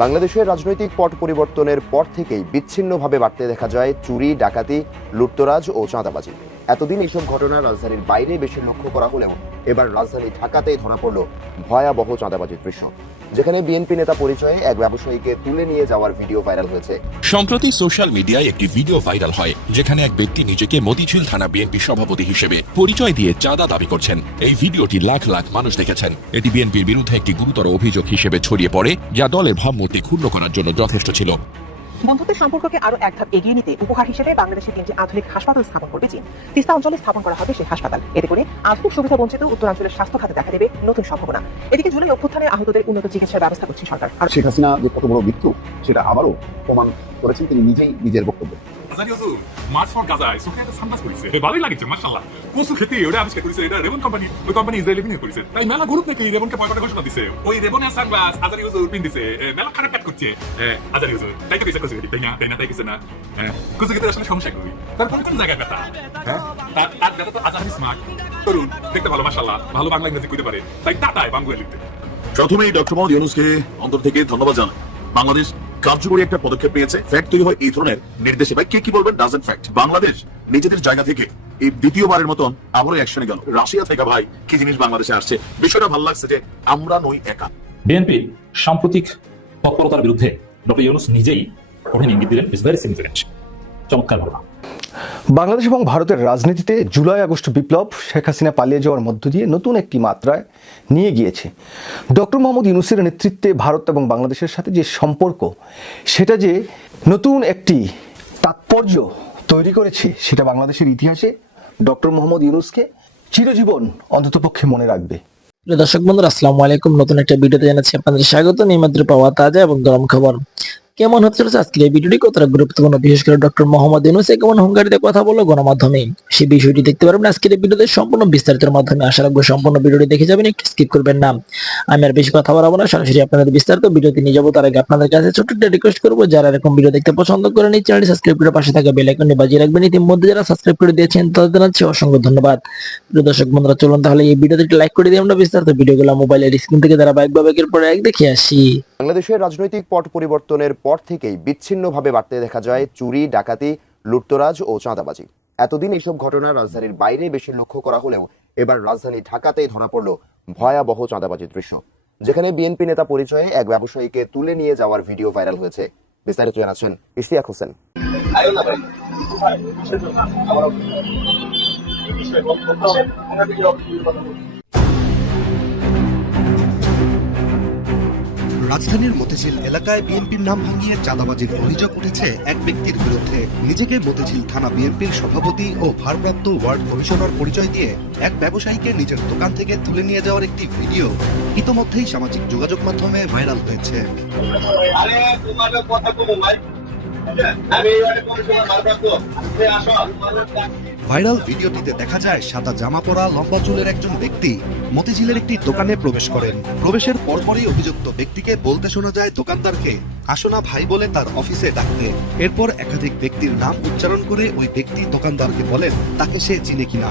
বাংলাদেশের রাজনৈতিক পট পরিবর্তনের পর থেকেই বিচ্ছিন্নভাবে বাড়তে দেখা যায় চুরি, ডাকাতি, লুটতরাজ ও চাঁদাবাজি। এতদিন এইসব ঘটনা রাজধানীর বাইরে বেশি লক্ষ্য করা হলেও এবার রাজধানী ঢাকাতেই ধরা পড়ল ভয়াবহ চাঁদাবাজির দৃশ্য, যেখানে বিএনপি নেতা পরিচয়ে এক ব্যবসায়ীকে তুলে নিয়ে যাওয়ার ভিডিও ভাইরাল হয়েছে। সম্প্রতি সোশ্যাল মিডিয়ায় একটি ভিডিও ভাইরাল হয়, যেখানে এক ব্যক্তি নিজেকে মতিঝিল থানা বিএনপি সভাপতি হিসেবে পরিচয় দিয়ে চাঁদা দাবি করছেন। এই ভিডিওটি লাখ লাখ মানুষ দেখেছেন। এটি বিএনপির বিরুদ্ধে একটি গুরুতর অভিযোগ হিসেবে ছড়িয়ে পড়ে, যা দলের ভাবমূর্তি ক্ষুণ্ণ করার জন্য যথেষ্ট ছিল। বন্ধুত্বের সম্পর্ককে আরো এক ধাপ এগিয়ে নিতে উপহার হিসেবে বাংলাদেশে 3টি আধুনিক হাসপাতাল স্থাপন করবে চীন। তিস্তা অঞ্চলে স্থাপন করা হবে সেই হাসপাতাল। এতে করে আধুনিক সুবিধা বঞ্চিত উত্তরাঞ্চলের স্বাস্থ্য খাতে দেখা দেবে নতুন সম্ভাবনা। এদিকে জুলাই অভ্যুত্থানে আহতদের উন্নত চিকিৎসার ব্যবস্থা করছে সরকার। আর শেখ হাসিনা যে কত বড় মৃত্যু সেটা আবারও প্রমাণ করেছেন তিনি নিজেই নিজের বক্তব্যে। ভালোই লাগছে মাশাআল্লাহ। কচু খেতে ওটা আবিষ্কার করেছে, এটা রেবন কোম্পানি, ওই কোম্পানি ইসরায়েলি বিনিয়োগ করেছে। তাই মেলা গ্রুপ নাকি রেবনকে পয়সা ঘোষণা দিছে। ওই রেবনের সানগ্লাস আজারি হুজুর পিন দিছে, মেলা খারাপ কাট করছে আজারি হুজুর। তাই তো কইছে কচু খেতে, তাই না তাই কিছু না। কচু খেতে আসলে সমস্যা করি তার কোন জায়গায় ব্যথা, তার ব্যথা তো আজারি স্মার্ট তরুণ, দেখতে ভালো মাশাআল্লাহ, ভালো বাংলা ইংরেজি কইতে পারে, তাই টাটায় বাংলা লিখতে। প্রথমেই ডক্টর মোহাম্মদ ইউনূসকে অন্তর থেকে ধন্যবাদ জানাই। বাংলাদেশ কার্যকরী একটা পদক্ষেপ নিয়েছে। ফ্যাক্ট তৈরি হয় এই ধরনের নির্দেশে। ভাই কে কি বলবেন ডাজন্ট ফ্যাক্ট। বাংলাদেশ নিজেদের জায়গা থেকে এই দ্বিতীয়বারের মতন আবারও অ্যাকশনে গেল। রাশিয়া থেকে ভাই কি জিনিস বাংলাদেশে আসছে, বিষয়টা ভালো লাগছে যে আমরা নই একা। বিএনপি সাম্প্রতিক তৎপরতার বিরুদ্ধে ডক্টর ইউনূস নিজেই কঠিন ইঙ্গিত দিলেন। Is very significant. চমৎকার ঘটনা। বাংলাদেশ এবং ভারতের রাজনীতিতে জুলাই আগস্ট বিপ্লব শেখ হাসিনা পালিয়ে যাওয়ার মধ্য দিয়ে নতুন একটি মাত্রায় নিয়ে গিয়েছে। ডক্টর মোহাম্মদ ইউনূসের নেতৃত্বে ভারত এবং বাংলাদেশের সাথে যে সম্পর্ক, সেটা যে নতুন একটি তাৎপর্য তৈরি করেছে, সেটা বাংলাদেশের ইতিহাসে ডক্টর মোহাম্মদ ইউনূসকে চিরজীবন অন্ততপক্ষে মনে রাখবে। দর্শক বন্ধুরা, আসসালামু আলাইকুম। নতুন একটা ভিডিওতে জানাচ্ছি আপনাদের স্বাগত। নিয়মিত পাওয়া তাজা এবং গরম খবর কেমন হচ্ছে আজকের এই ভিডিওটি কতটা গুরুত্বপূর্ণ, বিশেষ করে ডক্টর মোহাম্মদ ইউনূস কেমন হুঙ্কারিতে কথা বললো গণমাধ্যমে, সেই বিষয়টি দেখতে পারবেন আজকের এই ভিডিওতে সম্পূর্ণ বিস্তারিতের মাধ্যমে। আশা রাখবো সম্পূর্ণ ভিডিওটি দেখে যাবেন, একটু স্কিপ করবেন না। আমি আর বেশি কথা বলবো না, সরাসরি আপনাদের বিস্তারিত ভিডিওতে নিয়ে যাবো। তার আগে আপনাদের কাছে ছোট্ট একটা রিকোয়েস্ট করবো, যারা এরকম ভিডিও দেখতে পছন্দ করেন এই চ্যানেলটি সাবস্ক্রাইব করে পাশে থাকা বেল আইকনটি বাজিয়ে রাখবেন। ইতিমধ্যে যারা সাবস্ক্রাইব করে দিয়েছেন তাদের জানাচ্ছি অসংখ্য ধন্যবাদ। প্রিয় দর্শক বন্ধুরা, চলুন তাহলে এই ভিডিওতে লাইক করে দিয়ে আমরা বিস্তারিত ভিডিওগুলো মোবাইলের স্ক্রিন থেকে ধারাবাহিকভাবে একের পর এক দেখে আসি। বাংলাদেশের রাজনৈতিক পট পরিবর্তনের পর থেকেই বিচ্ছিন্নভাবে বাড়তে দেখা যায় চুরি, ডাকাতি, লুটতরাজ ও চাঁদাবাজি। এতদিন এইসব ঘটনা রাজধানীর বাইরে বেশি লক্ষ্য করা হলেও এবার রাজধানী ঢাকাতেই ধরা পড়ল ভয়াবহ চাঁদাবাজির দৃশ্য, যেখানে বিএনপি নেতা পরিচয়ে এক ব্যবসায়ীকে তুলে নিয়ে যাওয়ার ভিডিও ভাইরাল হয়েছে। বিস্তারিত জানাচ্ছেন ইশতিয়াক হোসেন। রাজধানীর মতিঝিল এলাকায় বিএনপির নাম ভাঙিয়ে চাঁদাবাজির অভিযোগ উঠেছে এক ব্যক্তির বিরুদ্ধে। নিজেকে মতিঝিল থানা বিএনপির সভাপতি ও ভারপ্রাপ্ত ওয়ার্ড কমিশনার পরিচয় দিয়ে এক ব্যবসায়ীকে নিজের দোকান থেকে তুলে নিয়ে যাওয়ার একটি ভিডিও ইতোমধ্যেই সামাজিক যোগাযোগ মাধ্যমে ভাইরাল হয়েছে। ভাইরাল ভিডিওটিতে দেখা যায় সাদা জামা পরা লম্বা চুলের একজন ব্যক্তি মতিঝিলের একটি দোকানে প্রবেশ করেন। প্রবেশের পরপরই অভিযুক্ত ব্যক্তিকে বলতে শোনা যায় দোকানদারকে আসোনা ভাই বলে তার অফিসে ডাকতে। এরপর একাধিক ব্যক্তির নাম উচ্চারণ করে ওই ব্যক্তি দোকানদারকে বলেন তাকে সে চিনে কিনা।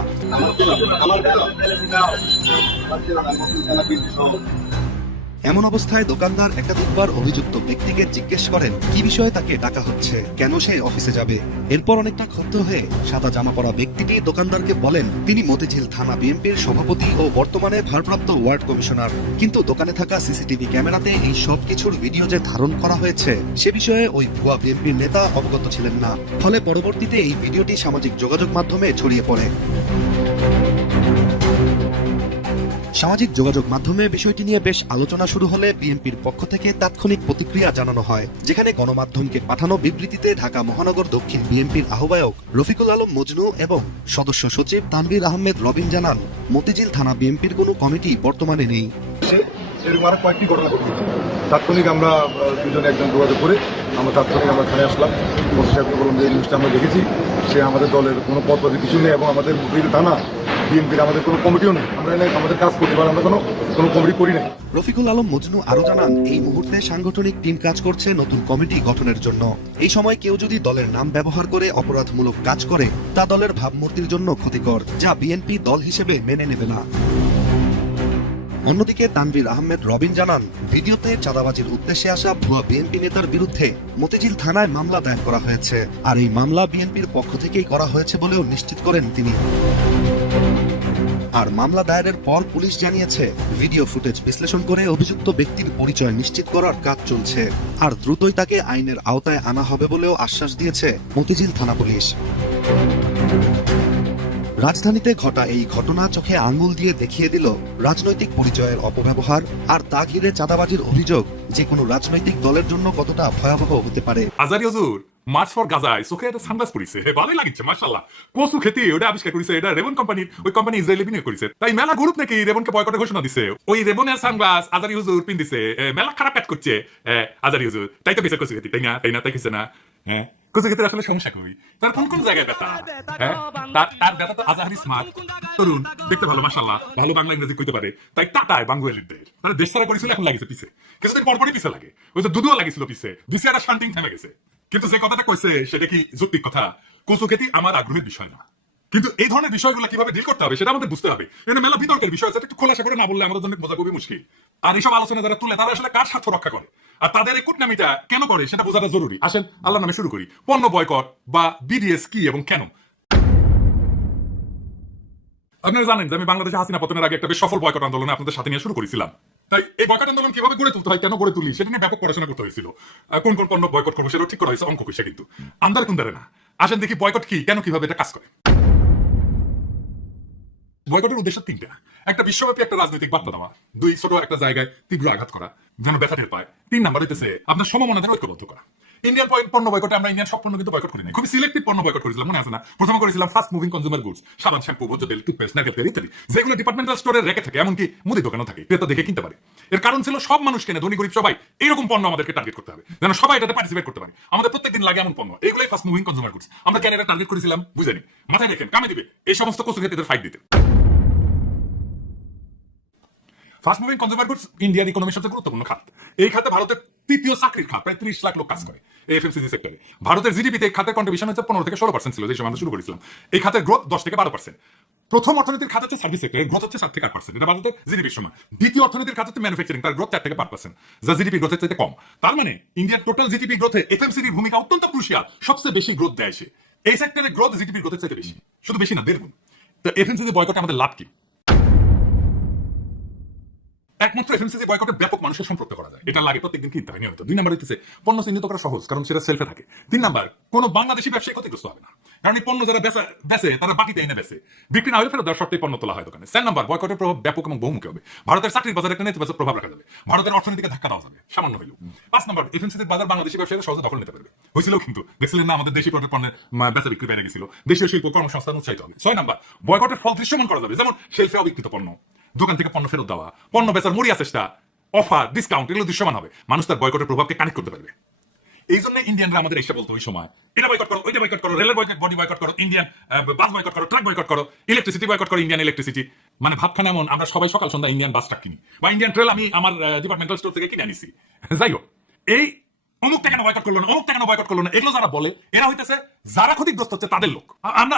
এমন অবস্থায় দোকানদার একাধিকবার অভিযুক্ত ব্যক্তিকে জিজ্ঞেস করেন কি বিষয়ে তাকে ডাকা হচ্ছে, কেন সে অফিসে যাবে। এরপর অনেকটা ক্ষুব্ধ হয়ে সাদা জামা পরা ব্যক্তিটি দোকানদারকে বলেন তিনি মতিঝিল থানা বিএনপির সভাপতি ও বর্তমানে ভারপ্রাপ্ত ওয়ার্ড কমিশনার। কিন্তু দোকানে থাকা সিসিটিভি ক্যামেরাতে এই সব কিছুর ভিডিও যে ধারণ করা হয়েছে সে বিষয়ে ওই ভুয়া বিএনপির নেতা অবগত ছিলেন না। ফলে পরবর্তীতে এই ভিডিওটি সামাজিক যোগাযোগ মাধ্যমে ছড়িয়ে পড়ে। সামাজিক যোগাযোগ মাধ্যমে বিষয়টি নিয়ে বেশ আলোচনা শুরু হলে বিএনপির পক্ষ থেকে তাৎক্ষণিক প্রতিক্রিয়া জানানো হয়, যেখানে গণমাধ্যমকে পাঠানো বিবৃতিতে ঢাকা মহানগর দক্ষিণ বিএনপির আহ্বায়ক রফিকুল আলম মজনু এবং সদস্য সচিব তানভীর আহমেদ রবিন জানান মতিঝিল থানা বিএনপির কোনো কমিটি বর্তমানে নেই। কয়েকটি ঘটনা ঘটেছে, তাৎক্ষণিক আমরা দুজনে একজন যোগাযোগ করে আমরা থানায় আসলাম। সাহেবকে বললাম যে এই নিউজটা আমরা দেখেছি, সে আমাদের দলের কোনো পদপদে কিছু নেই এবং আমাদের থানা বিএনপির আমাদের কোনো কমিটিও নেই, আমরা আমাদের কাজ করতে পারি, আমরা কোনো কমিটি করি নাই। রফিকুল আলম মজনু আরো জানান এই মুহূর্তে সাংগঠনিক টিম কাজ করছে নতুন কমিটি গঠনের জন্য। এই সময় কেউ যদি দলের নাম ব্যবহার করে অপরাধমূলক কাজ করে তা দলের ভাবমূর্তির জন্য ক্ষতিকর, যা বিএনপি দল হিসেবে মেনে নেবে না। অন্যদিকে তানভীর আহমেদ রবিন জানান, ভিডিওতে চাঁদাবাজির উদ্দেশ্যে আসা ভুয়া বিএনপি নেতার বিরুদ্ধে মতিঝিল থানায় মামলা দায়ের করা হয়েছে, আর এই মামলা বিএনপির পক্ষ থেকেই করা হয়েছে বলেও নিশ্চিত করেন তিনি। আর মামলা দায়েরের পর পুলিশ জানিয়েছে, ভিডিও ফুটেজ বিশ্লেষণ করে অভিযুক্ত ব্যক্তির পরিচয় নিশ্চিত করার কাজ চলছে, আর দ্রুতই তাকে আইনের আওতায় আনা হবে বলেও আশ্বাস দিয়েছে মতিঝিল থানা পুলিশ। রাজধানীতে ঘটা এই ঘটনা চোখে আঙুল দিয়ে দেখিয়ে দিল রাজনৈতিক পরিচয়ের অপব্যবহার আর তা ঘিরে চাঁদাবাজির অভিযোগ যে কোনো রাজনৈতিক দলের জন্য কতটা ভয়াবহ হতে পারে। আজারি হুজুর মার্চ ফর গাজায় চোখে একটা সানগ্লাস পরিছে, ভালোই লাগিচ্ছে মাশাআল্লাহ। কচু খেতে ওটা আবিষ্কার করেছে, এটা রেবন কোম্পানির, ওই কোম্পানি ইসরায়েলি বিনিয়োগ করেছে। তাই মেলা গ্রুপ নাকি রেবনকে বয়কটের ঘোষণা দিছে। ওই রেবনের সানগ্লাস আজারি হুজুর পিনদিছে, মেলা খারাপ কাজ করছে আজারি হুজুর। তাই তো বেঁচে কচু খেতে, তাই না তাই কিছু না। হ্যাঁ, কচু খেতে আসলে সমস্যা কই, তার কোন কোন জায়গায় ব্যথা? হ্যাঁ, তার ব্যথা তো আজাহারি স্মার্ট তরুণ, দেখতে ভালো মাশাআল্লাহ, ভালো বাংলা ইংরেজি কইতে পারে। তাই টাটায় বাঙ্গুয়ালিদের তারা দেশ ছাড়া করেছিল, এখন লাগিছে পিছে। কিছুদিন পরপরই পিছে লাগে। ওই তো দুদুয়া লাগিছিল পিছে, দিছে একটা শান্তিং থেমে গেছে। কিন্তু যে কথাটা কইছে সেটা কি যৌক্তিক কথা? কচু খেতে আমার আগ্রহের বিষয় না, কিন্তু এই ধরনের বিষয়গুলো কিভাবে ডিল করতে হবে সেটা আমাদের বুঝতে হবে। এটা মেলা বিতর্কের বিষয়, একটু খোলাসা করে না বললে আমাদের জন্য বোঝা খুবই মুশকিল। আর এইসব আলোচনা যারা তুলে তারা আসলে কার স্বার্থ রক্ষা করে আর তাদের এই কুটনামিটা কেন করে সেটা বোঝাটা জরুরি। আসেন আল্লাহর নামে শুরু করি। পণ্য বয়কট বা বিডিএস কি এবং কেন? আপনারা জানেন যে আমি বাংলাদেশে হাসিনা পতনের আগে একটা বেশ সফল বয়কট আন্দোলন আপনাদের সাথে নিয়ে শুরু করেছিলাম। তাই এই বয়কট আন্দোলন কিভাবে গড়ে তুলতে হয়, কেন গড়ে তুলি সেটা নিয়ে ব্যাপক পড়াশোনা করতে হয়েছিল। কোন কোন পণ্য বয়কট করবো সেটাও ঠিক করা হয়েছে, অঙ্ক কইসে কিন্তু আন্দারে কুন্দারে না। আসেন দেখি বয়কট কি, কেন, কিভাবে এটা কাজ করে। বয়কটের উদ্দেশ্য তিনটা। একটা বিশ্বব্যাপী একটা রাজনৈতিক বার্তা দেওয়া, দুই ছোট একটা জায়গায় তীব্র আঘাত করা যেন ব্যথা টের পায়, তিন নাম্বার হইতেছে আপনার সমমনাদের ঐক্যবদ্ধ করা। ইন্ডিয়ান পণ্য বয়কটে আমরা ইন্ডিয়ান সব পণ্য কিন্তু বয়কট করি না, খুবই সিলেক্টিভ পণ্য বয়কট করেছিলাম, মনে আছে না? প্রথমে করেছিলাম ফাস্ট মুভিং কনজিউমার গুডস, সাবান, শ্যাম্পু, ভোজ্য তেল, টুথপেস্ট, নারকেল তেল ইত্যাদি, যেগুলো ডিপার্টমেন্টাল স্টোরে রেখে থাকে, এমনকি মুদি দোকানও থাকে, ক্রেতা দেখে কিনতে পারে। এর কারণ ছিল সব মানুষ কেনে, ধনী গরিব সবাই এইরকম পণ্য আমাদেরকে টার্গেট করতে হবে, যেন সবাই এটাতে পার্টিসিপেট করতে পারে। আমাদের প্রত্যেকদিন লাগে এমন পণ্য, এইগুলোই ফাস্ট মুভিং কনজিউমার গুডস। আমরা কেন এটা টার্গেট করেছিলাম বুঝেনি, মাথায় রেখেন, কামে দিবে এই সমস্ত কচু খেতে ফাইট দিতে। Fast moving consumer goods Indian ইকোনমির সবচেয়ে গুরুত্বপূর্ণ খাত। এই খাতে ভারতের তৃতীয় চাকরির খাত, প্রায় 30 লাখ লোক কাজ করে এফএমসিজি সেক্টরে। ভারতের জিডিপিতে এই খাতের কন্ট্রিবিউশন হচ্ছে 15 থেকে 16% ছিল যে সময় আমরা শুরু করেছিলাম। এই খাতের গ্রোথ 10 থেকে 12%। প্রথম অর্থনীতির খাত হচ্ছে সার্ভিস সেক্টর, এর গ্রোথ হচ্ছে 7 থেকে 8%, এটা ভারতের জিডিপির সময়। দ্বিতীয় অর্থনীতির খাত হচ্ছে ম্যানুফ্যাকচারিং, তার গ্রোথ 4 থেকে 5%, যা জিডিপি গ্রোথের চাইতে কম। তার মানে ইন্ডিয়ার টোটাল জিডিপি গ্রোথে এফএমসিজির ভূমিকা অত্যন্ত ক্রুশিয়াল, সবচেয়ে বেশি গ্রোথ দেয় সে। এই সেক্টরের গ্রোথ জিডিপি গ্রোথের চাইতে বেশি, শুধু বেশি না, 1.5 গুণ। তো এফএমসিজি বয়কটে আমাদের লাভ কি? একমাত্র এফএমসিজি বয়কটে ব্যাপক মানুষের সম্পৃক্ত করা যায়, এটা লাগে প্রত্যেকদিন কিনতে হয় নিয়মিত। 2 নাম্বার হচ্ছে পণ্য চিহ্নিত করা সহজ, কারণ সেটা সেলফে থাকে। 3 নাম্বার, কোনো বাংলাদেশি ব্যবসায়ী ক্ষতিগ্রস্ত হবে না, কারণ এই পণ্য যারা বেচে তারা বাকিতে এনে বেচে, বিক্রি না হলে ফেরত দেওয়ার শর্তে পণ্য তোলা হয় দোকানে। 4 নাম্বার, বয়কটের প্রভাব ব্যাপক এবং বহুমুখী হবে। ভারতের চাকরির বাজারে একটা নেতিবাচক প্রভাব রাখা যাবে, ভারতের অর্থনীতিকে ধাক্কা দেওয়া যাবে সামান্য হইলেও। 5 নাম্বার, এফএমসিজির বাজার বাংলাদেশি ব্যবসায়ীরা সহজে দখল নিতে পারবে, হয়েছিল কিন্তু দেখছিলেন না, আমাদের দেশি পণ্যের বেচা বিক্রি বেড়ে গেছিল, দেশের শিল্প কর্মসংস্থান উৎসাহিত হবে। 6 নাম্বার, বয়কটের ফল দৃশ্যমান করা যাবে, যেমন শেলফে অবিকৃত পণ্য, দোকান থেকে পণ্য ফেরত দেওয়া, পণ্য বেচার মরিয়া চেষ্টা, অফার, ডিসকাউন্ট, এগুলো দৃশ্যমান হবে, মানুষ তার বয়কটের প্রভাবকে কানেক্ট করতে পারবে। এই জন্য ইন্ডিয়ানরা আমাদের এসে বলতো ওই সময়, এটা বয়কট করো, ওইটা বয়কট করো, রেলের বডি বয়কট করো, ইন্ডিয়ান বাস বয়কট করো, ট্রাক বয়কট করো, ইলেকট্রিসিটি বয়কট করো, ইন্ডিয়ান ইলেকট্রিসিটি। মানে ভাবখানা এমন, আমরা সবাই সকাল সন্ধ্যা ইন্ডিয়ান বাস ট্রাক কিনি, বা ইন্ডিয়ান ট্রেল আমি আমার ডিপার্টমেন্টাল স্টোর থেকে কিনে আনিছি। যাই হোক, এই অমুকটা কেন বয়কট করলো না, অমুকটা কেন বয়কট করলো না, এগুলো যারা বলে এরা হইতেছে যারা ক্ষতিগ্রস্ত হচ্ছে তাদের লোক।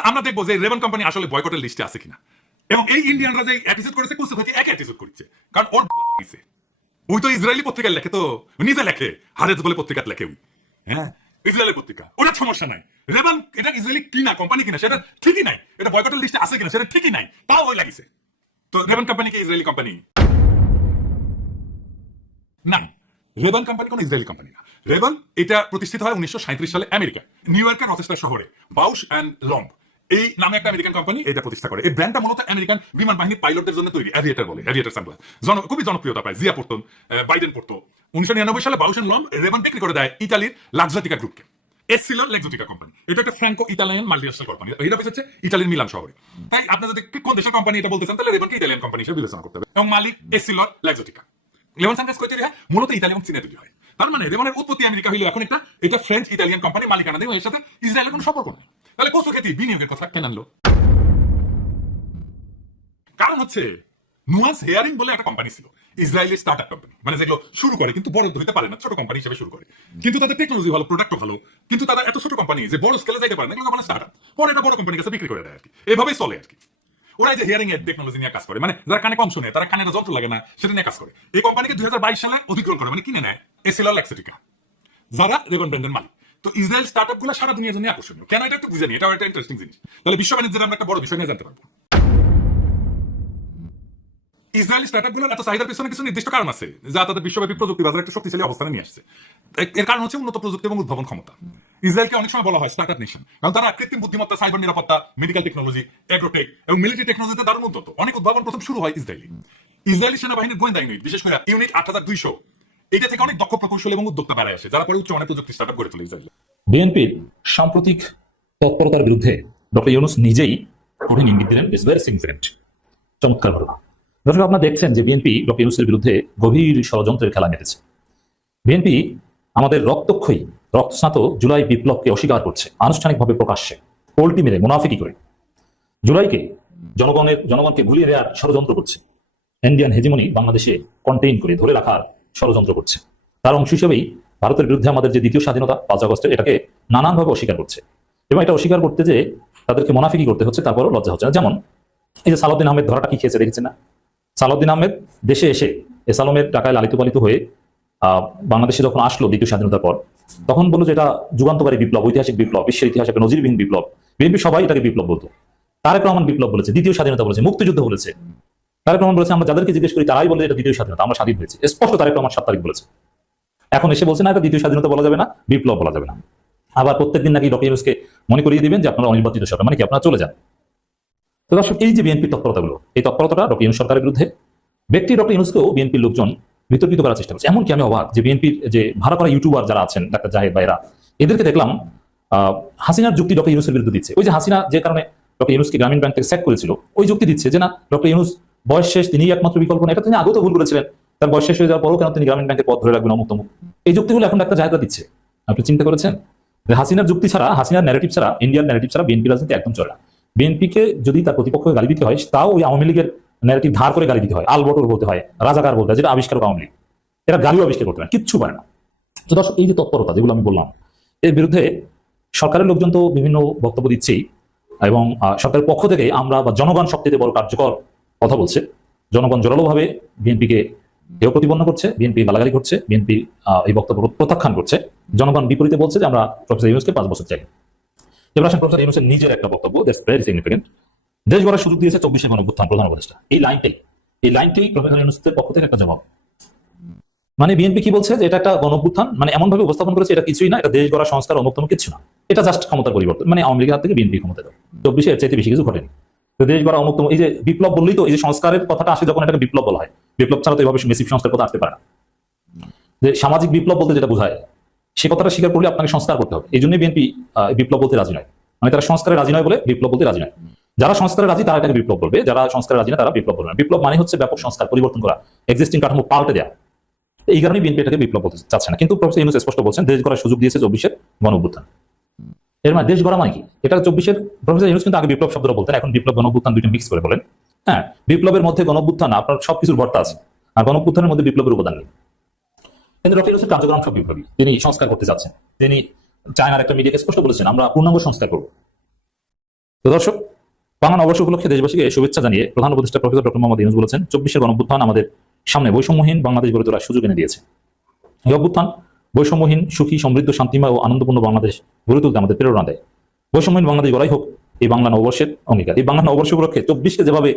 আমরা দেখবো যে রেবন কোম্পানি আসলে বয়কটের লিস্টে আছে কিনা, এবং এই ইন্ডিয়ানরা যে অ্যাটিটিউড করেছে কুসু হইতে এক অ্যাটিটিউড করেছে, কারণ ওর হইছে। ওই তো ইসরায়েলি পত্রিকায় লেখে, তো নিজে লেখে, হারেজ বলে পত্রিকাতে লেখে, ওই হ্যাঁ ইসরায়েলের পত্রিকা, ওটা সমস্যা নাই। রেবান এটা ইসরায়েলি কিনা কোম্পানি কিনা সেটা ঠিকই নাই, এটা বয়কটের লিস্টে আছে কিনা সেটা ঠিকই নাই, তাও ওই লাগিছে। তো রেবান কোম্পানি কি ইসরায়েলি কোম্পানি না? রেবান কোম্পানি কোন ইসরায়েলি কোম্পানি না। রেবান এটা প্রতিষ্ঠিত হয় 1937 সালে আমেরিকায়, নিউ ইয়র্কের রচেস্টার শহরে। বাউশ অ্যান্ড লম্ব এই নামে একটা আমেরিকান কোম্পানি এটা প্রতিষ্ঠা করে। এই ব্র্যান্ডটা মূলত আমেরিকান বিমান বাহিনী পাইলটদের জন্য তৈরি, অ্যাভিয়েটর বলে, অ্যাভিয়েটর সানগ্লাস, খুবই জনপ্রিয়তা পায়, জিয়া পড়তো, বাইডেন পড়তো। 1999 সালে বাউশ অ্যান্ড লম্ব রেবান বিক্রি করে দেয় ইতালির লাক্সাটিকা গ্রুপকে। এসিলর লেক্সোটিকা কোম্পানি, এটা একটা ফ্রাঙ্কো ইতালিয়ান মাল্টিন্যাশনাল কোম্পানি, এটা হচ্ছে ইতালির মিলান শহরে। তাই আপনারা যদি কোন দেশের কোম্পানি এটা বলতে চান, তাহলে রেবানকে ইতালিয়ান কোম্পানি হিসেবে বিবেচনা করতে হবে। এবং মালিক এসিলর লেক্সোটিকা। লেমন সানগ্লাস কই তৈরি হয়? মূলত ইতালি এবং চীনে তৈরি হয়। তার মানে রেবানের উৎপত্তি আমেরিকা হইলো, এখন এটা ফ্রেঞ্চ ইতালিয়ান কোম্পানি মালিকানা দেয়, এর সাথে ইসরায়েলের কোনো সম্পর্ক নেই। তাহলে কচু খেতে বিনিয়োগের কথা কেন আনলো? কারণ হচ্ছে নুয়ান্স হেয়ারিং বলে একটা কোম্পানি ছিল, ইসরায়েলি স্টার্টআপ কোম্পানি, মানে যেগুলো শুরু করে কিন্তু বড় হইতে পারে না, ছোট কোম্পানি হিসেবে শুরু করে, কিন্তু তাদের টেকনোলজি ভালো, প্রোডাক্টও ভালো, কিন্তু তারা এত ছোট কোম্পানি যে বড় স্কেলে যাইতে পারে না, এগুলো মানে স্টার্টআপ, পরে এটা বড় কোম্পানির কাছে বিক্রি করে দেয় আর কি, এভাবেই চলে আর কি। ওরা এই যে হিয়ারিং এর টেকনোলজি নিয়ে কাজ করে, মানে যারা কানে কম শুনে, তারা কানে যন্ত্র লাগে না, সেটা নিয়ে কাজ করে। এই কোম্পানিকে 2022 সালে অধিগ্রহণ করে, মানে কিনে নেয় এসএলআর লেক্সিটিকা, যারা রেবন ব্র্যান্ডের মালিক। তো ইসরায়েল স্টার্টআপ গুলো সারা দুনিয়ার জন্য আকর্ষণীয়। কেন এটা একটু বুঝে নিই, এটাও একটা ইন্টারেস্টিং জিনিস। তাহলে বিশ্ব বাণিজ্যের আমরা একটা বড় বিষয় নিয়ে জানতে পারবো। ইসরায়েলি স্টার্টআপ গুলোর এত চাহিদার পিছনে কিছু নির্দিষ্ট কারণ আছে, যা তাদের বিশ্বব্যাপী প্রযুক্তি বাজারে একটা শক্তিশালী অবস্থানে নিয়ে আসছে। এর কারণ হচ্ছে উন্নত প্রযুক্তি এবং উদ্ভাবন ক্ষমতা। ইসরায়েলকে অনেক সময় বলা হয় স্টার্টআপ নেশন, কারণ তারা কৃত্রিম বুদ্ধিমত্তা, সাইবার নিরাপত্তা, মেডিকেল টেকনোলজি, এগ্রোটেক এবং মিলিটারি টেকনোলজিতে দারুণ উন্নত। অনেক উদ্ভাবন প্রথম শুরু হয় ইসরায়েলি সেনাবাহিনীর গোয়েন্দা ইউনিট, বিশেষ করে ইউনিট 8200, এটা থেকে অনেক দক্ষ প্রকৌশল এবং উদ্যোক্তা বেড়ে আসে, যারা পরে উচ্চ মানের প্রযুক্তি স্টার্টআপ গড়ে তোলে ইসরায়েল। বিএনপির সাম্প্রতিক তৎপরতার বিরুদ্ধে ডক্টর ইউনূস নিজেই কঠিন ইঙ্গিত দিলেন। It's very significant. চমৎকার ঘটনা। দর্শক, আপনারা দেখছেন যে বিএনপি ডক্টর ইউনূসের বিরুদ্ধে গভীর ষড়যন্ত্রের খেলা মেতেছে। বিএনপি আমাদের রক্তক্ষয়ী, রক্তস্নাত জুলাই বিপ্লবকে অস্বীকার করছে আনুষ্ঠানিকভাবে প্রকাশ্যে, পোল্টি মেরে মুনাফিকি করে। জুলাইকে জনগণকে ভুলিয়ে দেওয়ার ষড়যন্ত্র করছে। ইন্ডিয়ান হেজিমনি বাংলাদেশে কন্টেইন করে ধরে রাখার ষড়যন্ত্র করছে। তার অংশ হিসেবেই ভারতের বিরুদ্ধে আমাদের যে দ্বিতীয় স্বাধীনতা 5 আগস্টের, এটাকে নানানভাবে অস্বীকার করছে। এবং এটা অস্বীকার করতে যে তাদেরকে মুনাফিকি করতে হচ্ছে, তারপরও লজ্জা হচ্ছে না। যেমন এই যে সালাউদ্দিন আহমেদ ধরাটা কি খেয়েছে দেখেছেন না? সালাউদ্দিন আহমেদ দেশে এসে এসালমের টাকায় লালিত পালিত হয়ে বাংলাদেশে যখন আসলো দ্বিতীয় স্বাধীনতার পর, তখন বললো যে এটা যুগান্তকারী বিপ্লব, ঐতিহাসিক বিপ্লব, বিশ্বের ইতিহাসে একটা নজিরবিহীন বিপ্লব। বিএনপি সবাই এটাকে বিপ্লব বলতো। তারেক রহমান বিপ্লব বলেছে, দ্বিতীয় স্বাধীনতা বলেছে, মুক্তিযুদ্ধ বলেছে। তারেক রহমান বলেছে আমরা যাদেরকে জিজ্ঞেস করি তারাই বলে এটা দ্বিতীয় স্বাধীনতা, আমরা স্বাধীন হয়েছে। স্পষ্ট তারেক রহমান 7 তারিখ বলেছে। এখন এসে বলছে না এটা দ্বিতীয় স্বাধীনতা বলা যাবে না, বিপ্লব বলা যাবে না। আবার প্রত্যেকদিন নাকি ডক্টর ইউনূসকে মনে করিয়ে দিবেন যে আপনারা অনির্বাচিত সরকার, মানে কি আপনারা চলে যান। তো দর্শক, এই যে বিএনপির তৎপরতাগুলো, এই তৎপরতাটা ডক্টর ইউনূস সরকারের বিরুদ্ধে। ব্যক্তি ডক্টর ইউনূসকেও বিএনপির লোকজন বিতর্কিত করার চেষ্টা করছে। এমনকি আমি অবাক যে বিএনপির যে ভাড়া করা ইউটিউবার যারা আছেন, ডাক্তার জাহেদ ভাইরা, এদেরকে দেখলাম হাসিনার যুক্তি ডক্টর ইউনূসের বিরুদ্ধে দিচ্ছে। ওই যে হাসিনা যে কারণে ডক্টর ইউনূসকে গ্রামীণ ব্যাংক থেকে স্যাক করেছিল, ওই যুক্তি দিচ্ছে যে না, ডক্টর ইউনূস বয়স শেষ, তিনিই একমাত্র বিকল্প না। এটা তিনি আগেও তো ভুল করেছিলেন, তার বয়স শেষ হয়ে যাওয়ার পরও কেন তিনি গ্রামীণ ব্যাংকের পদ ধরে রাখবেন অমুক তমুক। এই যুক্তিগুলো এখন ডাক্তার জাহেদরা দিচ্ছে। আপনি চিন্তা করেছেন যে হাসিনার যুক্তি ছাড়া, হাসিনার ন্যারেটিভ ছাড়া, ইন্ডিয়ান ন্যারেটিভ ছাড়া বিএনপি রাজনীতি একদম চলে না। বিএনপিকে যদি তার প্রতিপক্ষকে গালি দিতে হয়, তাও ওই আওয়ামী লীগের ন্যারেটিভ ধার করে গালি দিতে হয়, আলবটর বলতে হয়, রাজাকার বলতে হয়, যেটা আবিষ্কারক আওয়ামী লীগ। এরা গালিও আবিষ্কার করতে পারে, কিচ্ছু পারে না। তো দর্শক, এই যে তৎপরতা যেগুলো আমি বললাম, এর বিরুদ্ধে সরকারের লোকজন তো বিভিন্ন বক্তব্য দিচ্ছেই, এবং সরকারের পক্ষ থেকে আমরা বা জনগণ সবচেয়ে বড় কার্যকর কথা বলছে। জনগণ জোরালোভাবে বিএনপিকে হেয় প্রতিপন্ন করছে, বিএনপি গালাগালি করছে, বিএনপি এই বক্তব্য প্রত্যাখ্যান করছে। জনগণ বিপরীতে বলছে যে আমরা প্রফেসর ইউনূসকে 5 বছর চাই। এবার আসেন প্রফেসর ইউনূসের নিজের একটা বক্তব্য, দ্যাটস ভেরি সিগনিফিকেন্ট। দেশ গড়ার সুযোগ দিয়েছে 24শে গণঅভ্যুত্থান প্রধান উপদেষ্টা। এই লাইনটাই প্রফেসর ইউনূসের পক্ষ থেকে একটা জবাব। মানে বিএনপি কি বলছে যে এটা একটা গণঅভ্যুত্থান, মানে এমন ভাবে উপস্থাপন করেছে এটা কিছুই না, এটা দেশ গড়া, সংস্কার, অমুক্তম কিছু না, এটা জাস্ট ক্ষমতার পরিবর্তন। মানে আওয়ামী লীগের হাত থেকে বিএনপি ক্ষমতা দেয় 24শে, এর চাইতে বেশি কিছু ঘটেনি। তো দেশ গড়া, অমুক্তম, এই যে বিপ্লব বললেই তো এই যে সংস্কারের কথাটা আসে, যখন এটাকে বিপ্লব বলা হয়, বিপ্লব ছাড়া তো এইভাবে মেসিভ সংস্কার কথা আসতে পারে না। যে সামাজিক বিপ্লব বলতে যেটা বোঝায়, সে কথাটা স্বীকার করলে আপনাকে সংস্কার করতে হবে। এই জন্যই বিএনপি বিপ্লব বলতে রাজি নয়, মানে তারা সংস্কারে রাজি নয় বলে বিপ্লব বলতে রাজি নয়। যারা সংস্কারে রাজি তারা এটাকে বিপ্লব বলবে, যারা সংস্কারে রাজি না তারা বিপ্লব বলবে না। বিপ্লব মানে হচ্ছে ব্যাপক সংস্কার, পরিবর্তন করা, এক্সিস্টিং কাঠামো পাল্টে দেওয়া। এই কারণে বিএনপি এটাকে বিপ্লব বলতে চাচ্ছে না। কিন্তু প্রফেসর ইউনূস স্পষ্ট বলছেন দেশ গড়ার সুযোগ দিয়েছে 24শে গণঅভ্যুত্থান। এর মানে দেশ গড়া মানে কি? এটা 24শে প্রফেসর ইউনূস কিন্তু আগে বিপ্লব শব্দটা বলতেন, এখন বিপ্লব গণঅভ্যুত্থান দুইটা মিক্স করে বলেন। হ্যাঁ, বিপ্লবের মধ্যে গণঅভ্যুত্থান আপনার সবকিছুর ভর্তা আছে, আর গণঅভ্যুত্থানের মধ্যে বিপ্লবের উপাদান নেই। কিন্তু ডক্টর ইউনূসের কার্যক্রম সব বিপ্লবী। তিনি সংস্কার করতে যাচ্ছেন, তিনি চায়নার একটা মিডিয়াকে স্পষ্ট বলেছেন আমরা পূর্ণাঙ্গ সংস্কার করব। তো দর্শক, বাংলা নববর্ষ উপলক্ষে দেশবাসীকে শুভেচ্ছা জানিয়ে প্রধান উপদেষ্টা প্রফেসর ডক্টর মোহাম্মদ ইউনূস বলেছেন 24শে গণঅভ্যুত্থান আমাদের সামনে বৈষম্যহীন বাংলাদেশ গড়ে তোলার সুযোগ এনে দিয়েছে। এই অভ্যুত্থান বৈষম্যহীন, সুখী, সমৃদ্ধ, শান্তিময় ও আনন্দপূর্ণ বাংলাদেশ গড়ে তুলতে আমাদের প্রেরণা দেয়। বৈষম্যহীন বাংলাদেশ গড়াই হোক এই বাংলা নববর্ষের অঙ্গীকার। এই বাংলা নববর্ষ উপলক্ষে 24কে যেভাবে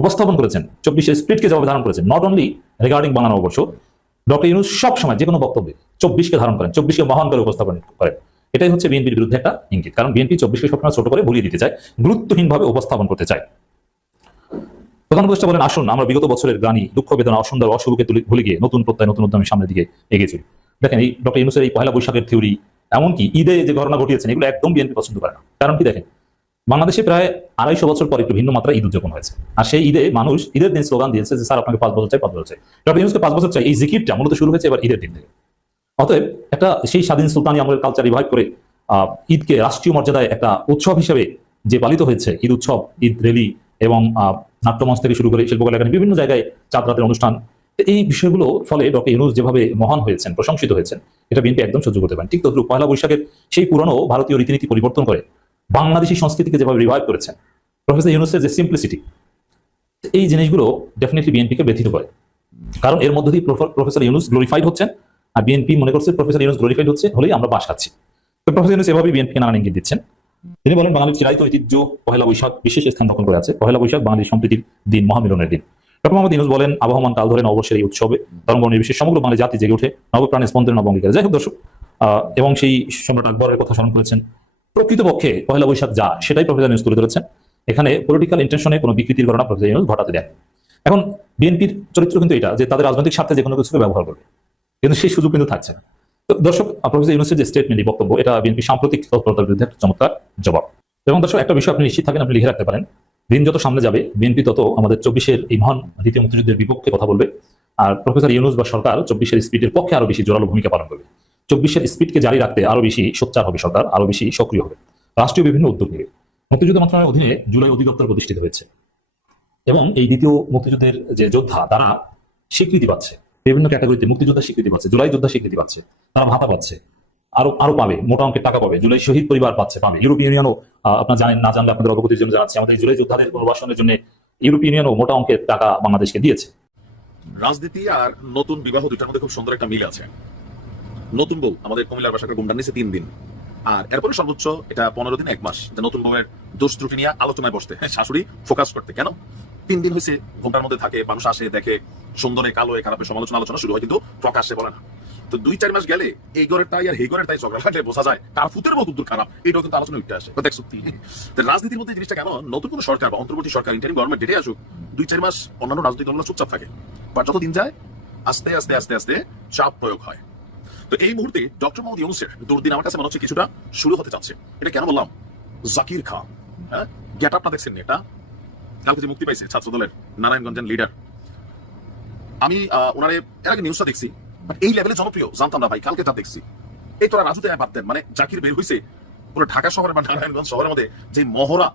উপস্থাপন করেছেন, 24এর স্পিরিটকে যেভাবে ধারণ করেছেন, নট অনলি রিগার্ডিং বাংলা নববর্ষ, ডক্টর ইউনূস সব সময় যে কোনো বক্তব্যে 24কে ধারণ করেন, 24কে মহান করে উপস্থাপন করেন। এটাই হচ্ছে বিএনপির বিরুদ্ধে একটা ইঙ্গিত, কারণ বিএনপি 24কে সবসময় ছোট করে ভুলিয়ে দিতে চায়, গুরুত্বহীনভাবে উপস্থাপন করতে চায়। প্রধান উপদেষ্টা বলেন আসুন আমরা বিগত বছরের গ্লানি, দুঃখ, বেদনা, অসুন্দর, অশুভকে ভুলে গিয়ে নতুন প্রত্যয়, নতুন উদ্যমের সামনের দিকে এগিয়ে চলি। দেখেন এই ডক্টর ইউনূসের এই পয়লা বৈশাখের থিওরি, এমনকি ঈদে যে ঘটনা ঘটিয়েছেন, এগুলো একদম বিএনপি পছন্দ করে না। কারণ কি দেখেন, বাংলাদেশে প্রায় 250 বছর পর একটু ভিন্ন মাত্রা ঈদ উদযাপন হয়েছে, আর সেই ঈদে মানুষ ঈদের দিন স্লোগান দিয়েছে যে স্যার আপনাকে 5 বছর চাই, 5 বছর চাই। ডক্টর ইউনূসকে 5 বছর চাই, এই জিকিরটা মূলত শুরু হয়েছে এবার ঈদের দিন থেকে। অতএব একটা সেই স্বাধীন সুলতানি আমলের কালচার রিভাইভ করে ঈদকে রাষ্ট্রীয় মর্যাদায় একটা উৎসব হিসেবে যে পালিত হয়েছে, ঈদ উৎসব, ঈদ রেলি এবং নাট্যমঞ্চ থেকে শুরু করে শিল্পকলা একাডেমি বিভিন্ন জায়গায় চাঁদ রাতের অনুষ্ঠান, এই বিষয়গুলো ফলে ডক্টর ইউনূস যেভাবে মহান হয়েছেন, প্রশংসিত হয়েছেন, এটা বিএনপি একদম সহ্য করতে পারেন। ঠিক তদ্রুপ পয়লা বৈশাখের সেই পুরনো ভারতীয় রীতিনীতি পরিবর্তন করে বাংলাদেশী সংস্কৃতিকে যেভাবে রিভাইভ করেছেন প্রফেসর ইউনূসের যে সিম্পলিসিটি, এই জিনিসগুলো ডেফিনেটলি বিএনপিকে ব্যথিত করে, কারণ এর মধ্য দিয়ে প্রফেসর ইউনূস গ্লোরিফাইড হচ্ছেন, আর বিএনপি মনে করছে প্রফেসর ইউনূস গ্লোরিফাইড হচ্ছে হলেই আমরা বাস খাচ্ছি। তো প্রফেসর ইউনূস এভাবেই বিএনপিকে নানান ইঙ্গিত দিচ্ছেন। তিনি বলেন, বাঙালির চিরায়ত ঐতিহ্য পহেলা বৈশাখ বিশেষ স্থান দখল করে আছে। পহেলা বৈশাখ বাঙালির সম্প্রীতির দিন, মহামিলনের দিন। ডক্টর মোহাম্মদ ইউনূস বলেন, আবহমান কাল ধরে নববর্ষের এই উৎসবে ধর্ম নির্বিশেষে সমগ্র বাঙালি জাতি জেগে ওঠে নবপ্রাণে স্পন্দনে নবঙ্গিকারে। যাই হোক দর্শক, এবং সেই সম্রাট আকবরের কথা স্মরণ করেছেন। প্রকৃতপক্ষে পহেলা বৈশাখ যা, সেটাই প্রফেসর ইউনূস তুলে ধরেছেন। এখানে পলিটিক্যাল ইন্টেনশনে কোনো বিকৃতির ঘটনা প্রফেসর ইউনূস ঘটাতে দেন। এখন বিএনপির চরিত্র কিন্তু এটা যে তাদের রাজনৈতিক স্বার্থে যে কোনো কিছুকে ব্যবহার করবে, কিন্তু সেই সুযোগ কিন্তু থাকছে না। তো দর্শক, প্রফেসর ইউনূসের যে স্টেটমেন্ট, বক্তব্য, এটা বিএনপি সাম্প্রতিক তৎপরতার বিরুদ্ধে একটা চমৎকার জবাব। এবং দর্শক, একটা বিষয় আপনি নিশ্চিত থাকেন, আপনি লিখে রাখতে পারেন, দিন যত সামনে যাবে বিএনপি তত আমাদের 24-এর এই মহান দ্বিতীয় মুক্তিযুদ্ধের বিপক্ষে কথা বলবে, আর প্রফেসর ইউনূস বা সরকার 24-এর স্পিডের পক্ষে আরো বেশি জোরালো ভূমিকা পালন করবে। 24-এর স্পিডকে জারি রাখতে আরো বেশি সোচ্চার হবে সরকার, আরো বেশি সক্রিয় হবে, রাষ্ট্রীয় বিভিন্ন উদ্যোগ নেবে। মুক্তিযুদ্ধ মন্ত্রণালয়ের অধীনে জুলাই অধিদপ্তর প্রতিষ্ঠিত হয়েছে, এবং এই দ্বিতীয় মুক্তিযুদ্ধের যে যোদ্ধা তারা স্বীকৃতি পাচ্ছে, বিভিন্ন ক্যাটাগরিতে মুক্তিযোদ্ধা স্বীকৃতি পাচ্ছে, জুলাই যোদ্ধা স্বীকৃতি পাচ্ছে, তারা ভাতা পাচ্ছে, আরো পাবে, মোটা অঙ্কের টাকা পাবে, জুলাই শহীদ পরিবার পাবে। ইউরোপিয়ান ইউনিয়নও, আপনার জানেন না জানলে আপনাদের অবগতির জন্য জানাচ্ছি, আমাদের এই জুলাই যোদ্ধাদের পুনর্বাসনের জন্য ইউরোপিয়ান ইউনিয়নও মোটা অঙ্কের টাকা বাংলাদেশকে দিয়েছে। রাজনীতি আর নতুন বিবাহ দুটার মধ্যে খুব সুন্দর একটা মিল আছে। নতুন বউ আমাদের কুমিল্লার বাসাকে গুমডান নিছে 3 দিন, আর এরপরে সর্বোচ্চ এটা 15 দিন 1 মাস, যে নতুন বউয়ের দোষ ত্রুটি নিয়ে আলোচনায় বসতে, শাশুড়ি ফোকাস করতে। কেন 3 দিন হয়েছে ঘুমটার মধ্যে থাকে, মানুষ আসে দেখে, সুন্দরে কালো খারাপের আলোচনা শুরু হয়, কিন্তু প্রকাশ্যে বলে না। তো 2-4 মাস গেলে এই ঘরের তাই আর এই ঘরের তাই ঝগড়া লাগলে বোঝা যায় কার ফুতের মতো দূর খারাপ, এইটাও কিন্তু আলোচনা উঠে আসে। দেখ সত্যি রাজনীতির মধ্যে জিনিসটা কেমন, নতুন কোনো সরকার বা অন্তর্বর্তী সরকার ইন্টারিম গভর্নমেন্ট ডেটে আসুক, 2-4 মাস অন্যান্য রাজনৈতিক দলগুলো চুপচাপ থাকে, বা যত দিন যায় আস্তে আস্তে আস্তে আস্তে চাপ প্রয়োগ হয়। তো এই মুহূর্তে ডক্টর মোহাম্মদ ইউনূসের দুর্দিন আমার কাছে মনে হচ্ছে কিছুটা শুরু হতে চাচ্ছে। এটা কেন বললাম, জাকির খান, হ্যাঁ, গেট আপটা দেখছেন এটা, কালকে যে মুক্তি পাইছে ছাত্র দলের নারায়ণগঞ্জের লিডার, আমি ওনারে এর আগে নিউজটা দেখছি, বাট এই লেভেলে জনপ্রিয় জানতাম না ভাই, কালকে যা দেখছি। এই তোরা রাজুতে বাদ দেন, মানে জাকির বের হয়েছে পুরো ঢাকা শহরের বা নারায়ণগঞ্জ শহরের মধ্যে যে মহড়া,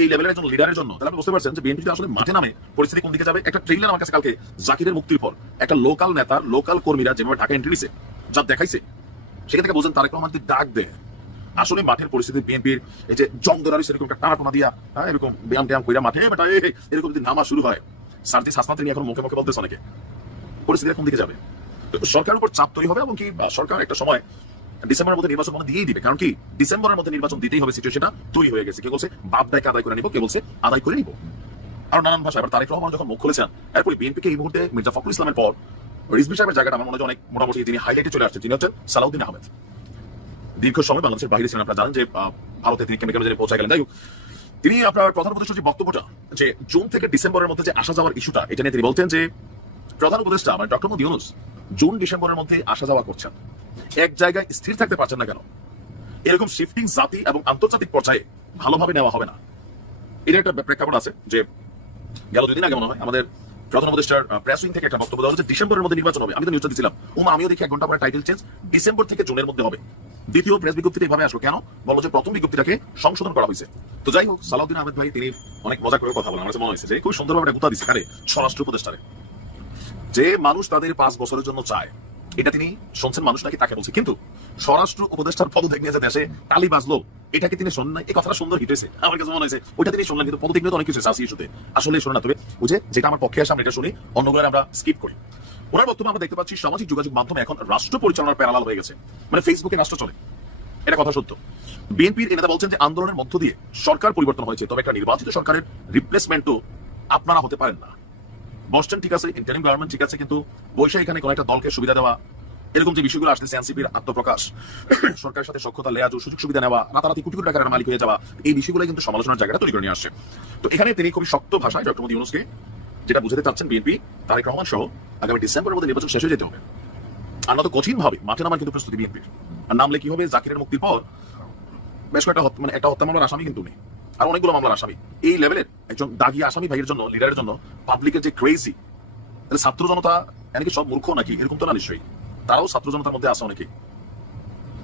এই লেভেলের একজন লিডারের জন্য, তাহলে আপনি বুঝতে পারছেন যে বিএনপি আসলে মাঠে নামে পরিস্থিতি কোন দিকে যাবে। একটা ট্রেইলার আমার কাছে কালকে জাকিরের মুক্তির পর একটা লোকাল নেতা, লোকাল কর্মীরা যেভাবে ঢাকা এন্ট্রি দিছে, যা দেখাইছে, সেখান থেকে বোঝেন তারেক রহমান ডাক দেয়। আসলে মাঠের পরিস্থিতি বিএনপির এই যে জং ধরা সেরকম একটা টানা টোনা দিয়া, এরকম ব্যায়াম ট্যায়াম কইরা মাঠে বেটা এরকম যদি নামা শুরু হয়, সার্জিস হাসনাত নিয়ে এখন মুখে মুখে বলতেছে অনেকে, পরিস্থিতি কোন দিকে যাবে। সরকারের উপর চাপ তৈরি হবে, এবং কি সরকার একটা সময় ডিসেম্বরের মধ্যে নির্বাচন মনে দিয়েই দিবে, কারণ কি ডিসেম্বরের মধ্যে নির্বাচন দিতেই হবে, সিচুয়েশনটা তৈরি হয়ে গেছে। কে বলছে বাপ দায়কে আদায় করে নিব, কে বলছে আদায় করে নিব, আর নানান ভাষা। এবার তারেক রহমান যখন মুখ খুলেছেন, এরপরে বিএনপিকে এই মুহূর্তে মির্জা ফখরুল ইসলামের পর রিজভী সাহেবের জায়গাটা আমার মনে হয় অনেক মোটামুটি তিনি হাইলাইটে চলে আসছেন। তিনি হচ্ছেন সালাউদ্দিন আহমেদ, দীর্ঘ সময় বাংলাদেশের বাইরে ছিলেন, আপনারা জানেন যে ভারতে তিনি কেমন পৌঁছে গেলেন। যাই হোক, তিনি আপনার প্রধান উপদেষ্টার যে বক্তব্যটা, যে জুন থেকে ডিসেম্বরের মধ্যে যে আসা যাওয়ার ইস্যুটা, এটা নিয়ে তিনি বলতেন যে প্রধান উপদেষ্টা মানে ডক্টর মোহাম্মদ ইউনূস জুন ডিসেম্বরের মধ্যে আসা যাওয়া করছেন, এক জায়গায় স্থির থাকতে পারছেন না কেন, এরকম শিফটিং জাতি এবং আন্তর্জাতিক পর্যায়ে ভালোভাবে নেওয়া হবে না। এটা একটা প্রেক্ষাপট আছে যে গেল 2 দিন আগে মনে হয় আমাদের প্রধান উপদেষ্টার প্রেস উইং থেকে একটা বক্তব্য দেওয়া হচ্ছে ডিসেম্বরের মধ্যে নির্বাচন হবে। আমি তো নিউজটা দিয়েছিলাম, আমিও দেখি 1 ঘন্টা পরে টাইটেল চেঞ্জ, ডিসেম্বর থেকে জুনের মধ্যে হবে। দ্বিতীয় প্রেস বিজ্ঞপ্তিটা এভাবে আসলো কেন, বললো যে প্রথম বিজ্ঞপ্তিটাকে সংশোধন করা হয়েছে। তো যাই হোক, সালাউদ্দিন আহমেদ ভাই তিনি অনেক মজা করে কথা বলেন, আমার মনে হয়েছে যে খুব সুন্দরভাবে গুতা দিচ্ছে কারে, স্বরাষ্ট্র উপদেষ্টারে, যে মানুষ তাদের 5 বছরের জন্য চায়, এটা তিনি শুনছেন মানুষ নাকি তাকে বলছে, কিন্তু স্বরাষ্ট্র উপদেষ্টার পদত্যাগ নিয়ে যে দেশে তালি বাজলো, এটাকে তিনি শোনেন নাই। এই কথাটা সুন্দর হিট হয়েছে, আমার কাছে মনে হয়েছে ওইটা তিনি শুনলেন, কিন্তু পদত্যাগ নিয়ে তো অনেক কিছু আছে ইস্যুতে, আসলে শোনে না। তবে বুঝে যেটা আমার পক্ষে আসে আমরা এটা শুনি, অন্যগুলো আমরা স্কিপ করি। ওনার বক্তব্য আমরা দেখতে পাচ্ছি সামাজিক যোগাযোগ মাধ্যমে এখন রাষ্ট্র পরিচালনার প্যারালাল হয়ে গেছে, মানে ফেসবুকে রাষ্ট্র চলে, এটা কথা সত্য। বিএনপির নেতা বলছেন যে আন্দোলনের মধ্য দিয়ে সরকার পরিবর্তন হয়েছে, তবে একটা নির্বাচিত সরকারের রিপ্লেসমেন্টও আপনারা হতে পারেন না। বসছেন ঠিক আছে, ইন্টারিম গভর্নমেন্ট ঠিক আছে, কিন্তু বৈশাখ এখানে কোন একটা দলকে সুবিধা দেওয়া, এরকম যে বিষয়গুলো আসছে, এনসিপির আত্মপ্রকাশ, সরকারের সাথে সখ্যতা লেয়া, সুযোগ সুবিধা নেওয়া, রাতারাতি কোটি কোটি টাকার মালিক হয়ে যাওয়া, এই বিষয়গুলো কিন্তু সমালোচনার জায়গাটা তৈরি করে নিয়ে আসছে। তো এখানে তিনি খুবই শক্ত ভাষায় ডক্টর মোহাম্মদ ইউনূসকে যেটা বুঝাতে চাচ্ছেন, বিএনপি তারেক রহমান সহ আগামী ডিসেম্বরের মধ্যে নির্বাচন শেষ হয়ে যেতে হবে, আর নয়তো কঠিন ভাবে মাঠে নামার কিন্তু প্রস্তুতি বিএনপির। আর নামলে কি হবে, জাকিরের মুক্তির পর বেশ কয়েকটা মানে একটা হত্যা মামলার আসামি কিন্তু নেই, আর অনেকগুলো মামলার আসামি, এই লেভেলের একজন দাগি আসামি ভাইয়ের জন্য, লিডারের জন্য পাবলিকের যে ক্রেজি, তাহলে ছাত্র জনতা এমনকি সব মূর্খ নাকি, এরকম তো না নিশ্চয়ই, তারাও ছাত্র জনতার মধ্যে আছে অনেকেই,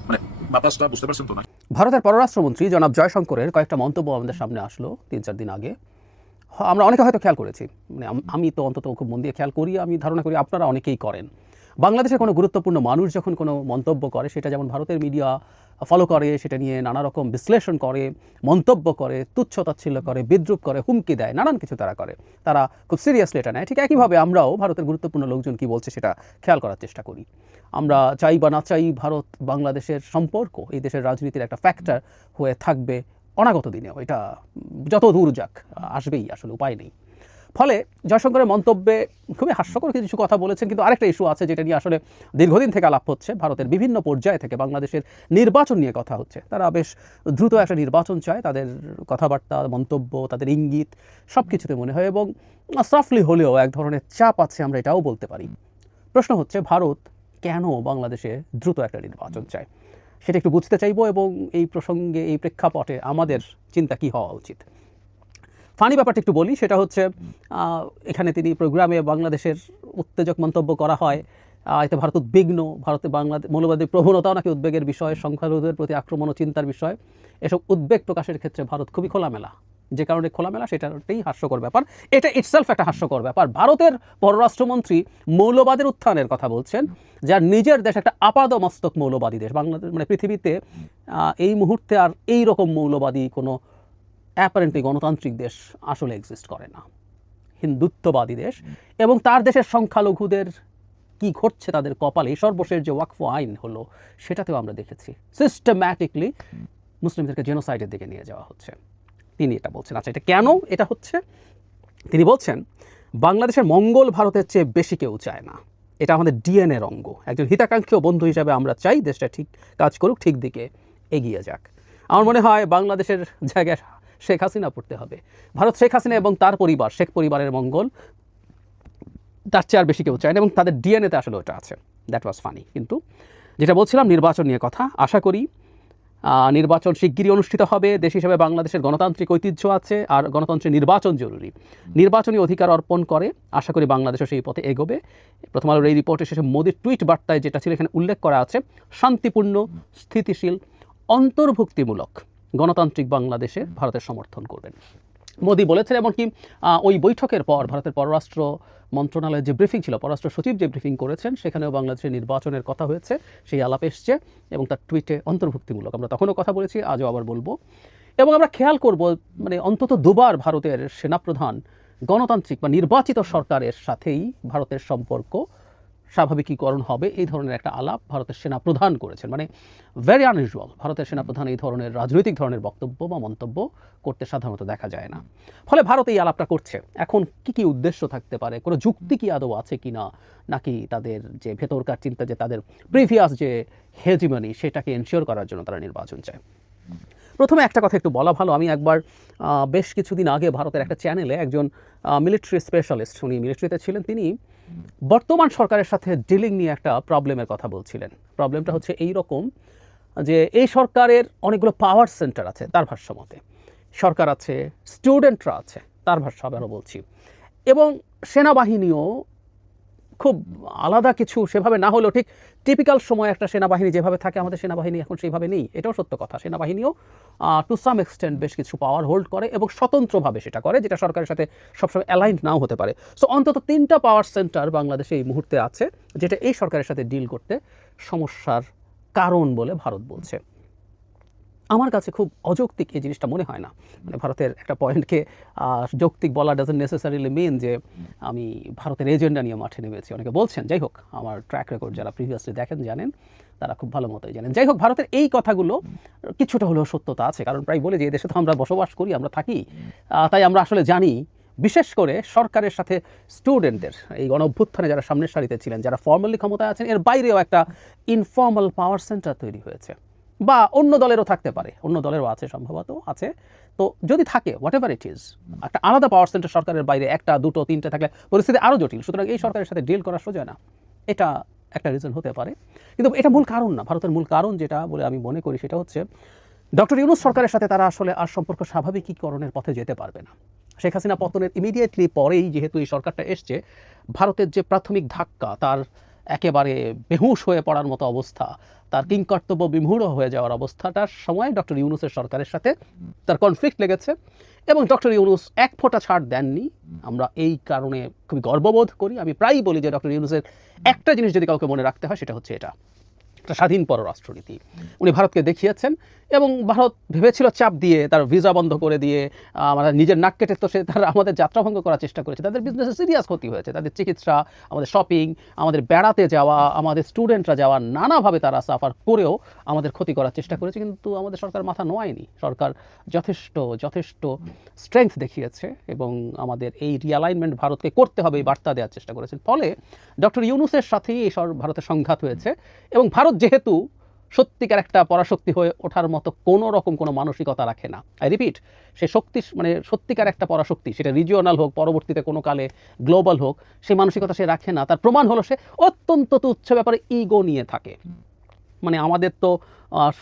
মানে বাতাসটা বুঝতে পারছেন তো না। ভারতের পররাষ্ট্রমন্ত্রী জনাব জয়শঙ্করের কয়েকটা মন্তব্য আমাদের সামনে আসলো 3-4 দিন আগে। আমরা অনেকে হয়তো খেয়াল করেছি, মানে আমি তো অন্তত খুব মন দিয়ে খেয়াল করি, আমি ধারণা করি আপনারা অনেকেই করেন। বাংলাদেশের কোনো গুরুত্বপূর্ণ মানুষ যখন কোনো মন্তব্য করে, সেটা যেমন ভারতের মিডিয়া ফলো করে, সেটা নিয়ে নানা রকম বিশ্লেষণ করে, মন্তব্য করে, তুচ্ছ-তাচ্ছিল্য করে, বিদ্রূপ করে, হুমকি দেয়, নানান কিছু তারা করে, তারা খুব সিরিয়াসলি এটা নেয়। ঠিক একইভাবে আমরাও ভারতের গুরুত্বপূর্ণ লোকজন কী বলছে সেটা খেয়াল করার চেষ্টা করি। আমরা চাই বা না চাই ভারত বাংলাদেশের সম্পর্ক এই দেশের রাজনীতির একটা ফ্যাক্টর হয়ে থাকবে অনাগত দিনেও, এটা যত দূর যাক আসবেই, আসলে উপায় নেই। ফলে জয়শঙ্করের মন্তব্যে খুবই হাস্যকর কিছু কথা বলেছেন, কিন্তু আরেকটা ইস্যু আছে যেটা নিয়ে আসলে দীর্ঘদিন থেকে আলাপ হচ্ছে। ভারতের বিভিন্ন পর্যায় থেকে বাংলাদেশের নির্বাচন নিয়ে কথা হচ্ছে। তারা বেশ দ্রুত একটা নির্বাচন চায়, তাদের কথাবার্তা, মন্তব্য, তাদের ইঙ্গিত সব কিছুতে মনে হয়, এবং সফটলি হলেও এক ধরনের চাপ আছে, আমরা এটাও বলতে পারি। প্রশ্ন হচ্ছে ভারত কেন বাংলাদেশে দ্রুত একটা নির্বাচন চায়, সেটা একটু বুঝতে চাইবো, এবং এই প্রসঙ্গে এই প্রেক্ষাপটে আমাদের চিন্তা কী হওয়া উচিত। ফানি ব্যাপারটা একটু বলি, সেটা হচ্ছে এখানে তিনি প্রোগ্রামে বাংলাদেশের উত্তেজক মন্তব্য করা হয়, এতে ভারত উদ্বিগ্ন, ভারতে মৌলবাদী প্রবণতাও নাকি উদ্বেগের বিষয়, সংখ্যালঘুদের প্রতি আক্রমণ ও চিন্তার বিষয়। এসব উদ্বেগ প্রকাশের ক্ষেত্রে ভারত খুবই খোলামেলা, যে কারণে খোলামেলা সেটাই হাস্যকর ব্যাপার। এটা ইটসেলফ একটা হাস্যকর ব্যাপার। ভারতের পররাষ্ট্রমন্ত্রী মৌলবাদের উত্থানের কথা বলছেন, যার নিজের দেশ একটা আপাদমস্তক মৌলবাদী দেশ। বাংলাদেশ মানে পৃথিবীতে এই মুহূর্তে আর এই রকম মৌলবাদী কোনো অ্যাপারেন্টলি গণতান্ত্রিক দেশ আসলে এক্সিস্ট করে না, হিন্দুত্ববাদী দেশ। এবং তার দেশের সংখ্যালঘুদের কি ঘটছে তাদের কপালে, সর্বশেষ যে ওয়াকফ আইন হলো সেটাতেও আমরা দেখেছি সিস্টেম্যাটিকলি মুসলিমদেরকে জেনোসাইডের দিকে নিয়ে যাওয়া হচ্ছে। তিনি এটা বলছেন। আচ্ছা, এটা কেন এটা হচ্ছে? তিনি বলছেন বাংলাদেশের মঙ্গল ভারতের চেয়ে বেশি কেউ চায় না, এটা আমাদের ডিএনএর অঙ্গ। একজন হিতাকাঙ্ক্ষী ও বন্ধু হিসাবে আমরা চাই দেশটা ঠিক কাজ করুক, ঠিক দিকে এগিয়ে যাক। আমার মনে হয় বাংলাদেশের জায়গায় শেখ হাসিনা পড়তে হবে। ভারত শেখ হাসিনা এবং তার পরিবার, শেখ পরিবারের মঙ্গল তার চেয়ে আর বেশি কেউ চায় না, এবং তাদের ডিএনএতে আসলে ওটা আছে। That was funny. কিন্তু যেটা বলছিলাম নির্বাচন নিয়ে কথা, আশা করি নির্বাচন শিগগিরই অনুষ্ঠিত হবে। দেশ হিসেবে বাংলাদেশের গণতান্ত্রিক ঐতিহ্য আছে, আর গণতন্ত্রের নির্বাচন জরুরি। নির্বাচনী অধিকার অর্পণ করে আশা করি বাংলাদেশও সেই পথে এগোবে। প্রথম আলোর এই রিপোর্টের শেষে মোদির টুইট বার্তায় যেটা ছিল এখানে উল্লেখ করা আছে, শান্তিপূর্ণ, স্থিতিশীল, অন্তর্ভুক্তিমূলক গণতান্ত্রিক বাংলাদেশে ভারতের সমর্থন করবেন মোদি বলেছেন। এমনকি ওই বৈঠকের পর ভারতের পররাষ্ট্র মন্ত্রণালয়ের যে ব্রিফিং ছিল, পররাষ্ট্র সচিব যে ব্রিফিং করেছেন, সেখানেও বাংলাদেশের নির্বাচনের কথা হয়েছে, সেই আলাপ এসছে, এবং তার টুইটে অন্তর্ভুক্তিমূলক। আমরা তখনও কথা বলেছি, আজও আবার বলবো। এবং আমরা খেয়াল করব মানে অন্তত দুবার ভারতের সেনাপ্রধান গণতান্ত্রিক বা নির্বাচিত সরকারের সাথেই ভারতের সম্পর্ক স্বাভাবিকীকরণ হবে এই ধরনের একটা আলাপ ভারতের সেনাপ্রধান করেছেন। মানে ভেরি আনইউজুয়াল, ভারতের সেনাপ্রধান এই ধরনের রাজনৈতিক ধরনের বক্তব্য বা মন্তব্য করতে সাধারণত দেখা যায় না। ফলে ভারত এই আলাপটা করছে। এখন কি উদ্দেশ্য থাকতে পারে, কোনো যুক্তি কি আদৌ আছে কি না, নাকি তাদের যে ভেতরকার চিন্তা, যে তাদের প্রিভিয়াস যে হেজিমনি সেটাকে এনশিওর করার জন্য তারা নির্বাচন চায়? প্রথমে একটা কথা একটু বলা ভালো, আমি একবার বেশ কিছুদিন আগে ভারতের একটা চ্যানেলে একজন মিলিটারি স্পেশালিস্ট, উনি মিলিটারিতে ছিলেন, তিনি বর্তমান সরকারের সাথে ডিলিং নিয়ে একটা প্রবলেমের কথা বলছিলেন। প্রবলেমটা হচ্ছে এই রকম যে এই সরকারের অনেকগুলো পাওয়ার সেন্টার আছে তার ভাষ্য মতে, সরকার আছে, স্টুডেন্টরা আছে তার ভাষ্য আবারও বলছি, এবং সেনাবাহিনীও খুব আলাদা কিছু সেভাবে না হলেও ঠিক টিপিক্যাল সময় একটা সেনাবাহিনী যেভাবে থাকে, আমাদের সেনাবাহিনী এখন সেইভাবে নেই, এটাও সত্য কথা। সেনাবাহিনীও টু সাম এক্সটেন্ট বেশ কিছু পাওয়ার হোল্ড করে এবং স্বতন্ত্রভাবে সেটা করে, যেটা সরকারের সাথে সবসময় অ্যালাইন্ড নাও হতে পারে। সো অন্তত 3টা পাওয়ার সেন্টার বাংলাদেশে এই মুহূর্তে আছে, যেটা এই সরকারের সাথে ডিল করতে সমস্যার কারণ বলে ভারত বলছে। আমার কাছে খুব অযৌক্তিক এই জিনিসটা মনে হয় না। মানে ভারতের একটা পয়েন্টকে যৌক্তিক বলা ডাজন্ট নেসেসারিলি মিন যে আমি ভারতের এজেন্ডা নিয়ে মাঠে নেমেছি। অনেকে বলছেন, যাই হোক, আমার ট্র্যাক রেকর্ড যারা প্রিভিয়াসলি দেখেন জানেন, তারা খুব ভালো মতোই জানেন। যাই হোক, ভারতের এই কথাগুলো কিছুটা হলেও সত্যতা আছে, কারণ প্রায় বলে যে এই দেশে তো আমরা বসবাস করি, আমরা থাকি, তাই আমরা আসলে জানি। বিশেষ করে সরকারের সাথে স্টুডেন্টদের এই গণ অভ্যুত্থানে যারা সামনের সারিতে ছিলেন, যারা ফর্মালি ক্ষমতায় আছেন, এর বাইরেও একটা ইনফর্মাল পাওয়ার সেন্টার তৈরি হয়েছে, বা অন্য দলেরও থাকতে পারে, অন্য দলেরও আছে, সম্ভবত আছে। তো যদি থাকে, হোয়াট এভার ইট ইজ, একটা আলাদা পাওয়ার সেন্টার সরকারের বাইরে 1টা 2টো 3টে থাকলে পরিস্থিতি আরও জটিল। সুতরাং এই সরকারের সাথে ডিল করা সোজা না, এটা একটা রিজন হতে পারে, কিন্তু এটা মূল কারণ না। ভারতের মূল কারণ যেটা বলে আমি মনে করি সেটা হচ্ছে ডক্টর ইউনূস সরকারের সাথে তারা আসলে আর সম্পর্ক স্বাভাবিকীকরণের পথে যেতে পারবে না। শেখ হাসিনা পতনের ইমিডিয়েটলি পরেই যেহেতু এই সরকারটা এসছে, ভারতের যে প্রাথমিক ধাক্কা, তার একেবারে বেহুশ হয়ে পড়ার মতো অবস্থা, তার কিংকর্তব্য বিমূঢ় হয়ে যাওয়ার অবস্থাটার সময় ডক্টর ইউনূসের সরকারের সাথে তার কনফ্লিক্ট লেগেছে এবং ডক্টর ইউনূস এক ফোঁটা ছাড় দেননি। আমরা এই কারণে খুবই গর্ববোধ করি। আমি প্রায়ই বলি যে ডক্টর ইউনূসের একটা জিনিস যদি কাউকে মনে রাখতে হয় সেটা হচ্ছে এটা, একটা স্বাধীন পররাষ্ট্রনীতি উনি ভারতকে দেখিয়েছেন এবং ভারত ভেবেছিল চাপ দিয়ে তার ভিসা বন্ধ করে দিয়ে আমাদের নিজের নাক কেটে তো সে তারা আমাদের যাত্রাভঙ্গ করার চেষ্টা করেছে। তাদের বিজনেসে সিরিয়াস ক্ষতি হয়েছে, তাদের চিকিৎসা, আমাদের শপিং, আমাদের বেড়াতে যাওয়া, আমাদের স্টুডেন্টরা যাওয়া, নানাভাবে তারা সাফার করেও আমাদের ক্ষতি করার চেষ্টা করেছে। কিন্তু আমাদের সরকার মাথা নোয়ায়নি, সরকার যথেষ্ট স্ট্রেংথ দেখিয়েছে এবং আমাদের এই রিঅ্যালাইনমেন্ট ভারতকে করতে হবে এই বার্তা দেওয়ার চেষ্টা করেছেন। ফলে ডক্টর ইউনূসের সাথেই এই ভারতের সংঘাত হয়েছে এবং ভারত যেহেতু সত্যিকার একটা পরাশক্তি হয়ে ওঠার মতো কোনো মানসিকতা রাখে না, আই রিপিট, সে শক্তি মানে সত্যিকার একটা পরাশক্তি, সেটা রিজিওনাল হোক, পরবর্তীতে কোনো কালে গ্লোবাল হোক, সেই মানসিকতা সে রাখে না। তার প্রমাণ হলো সে অত্যন্ত তুচ্ছ ব্যাপারে ইগো নিয়ে থাকে। মানে আমাদের তো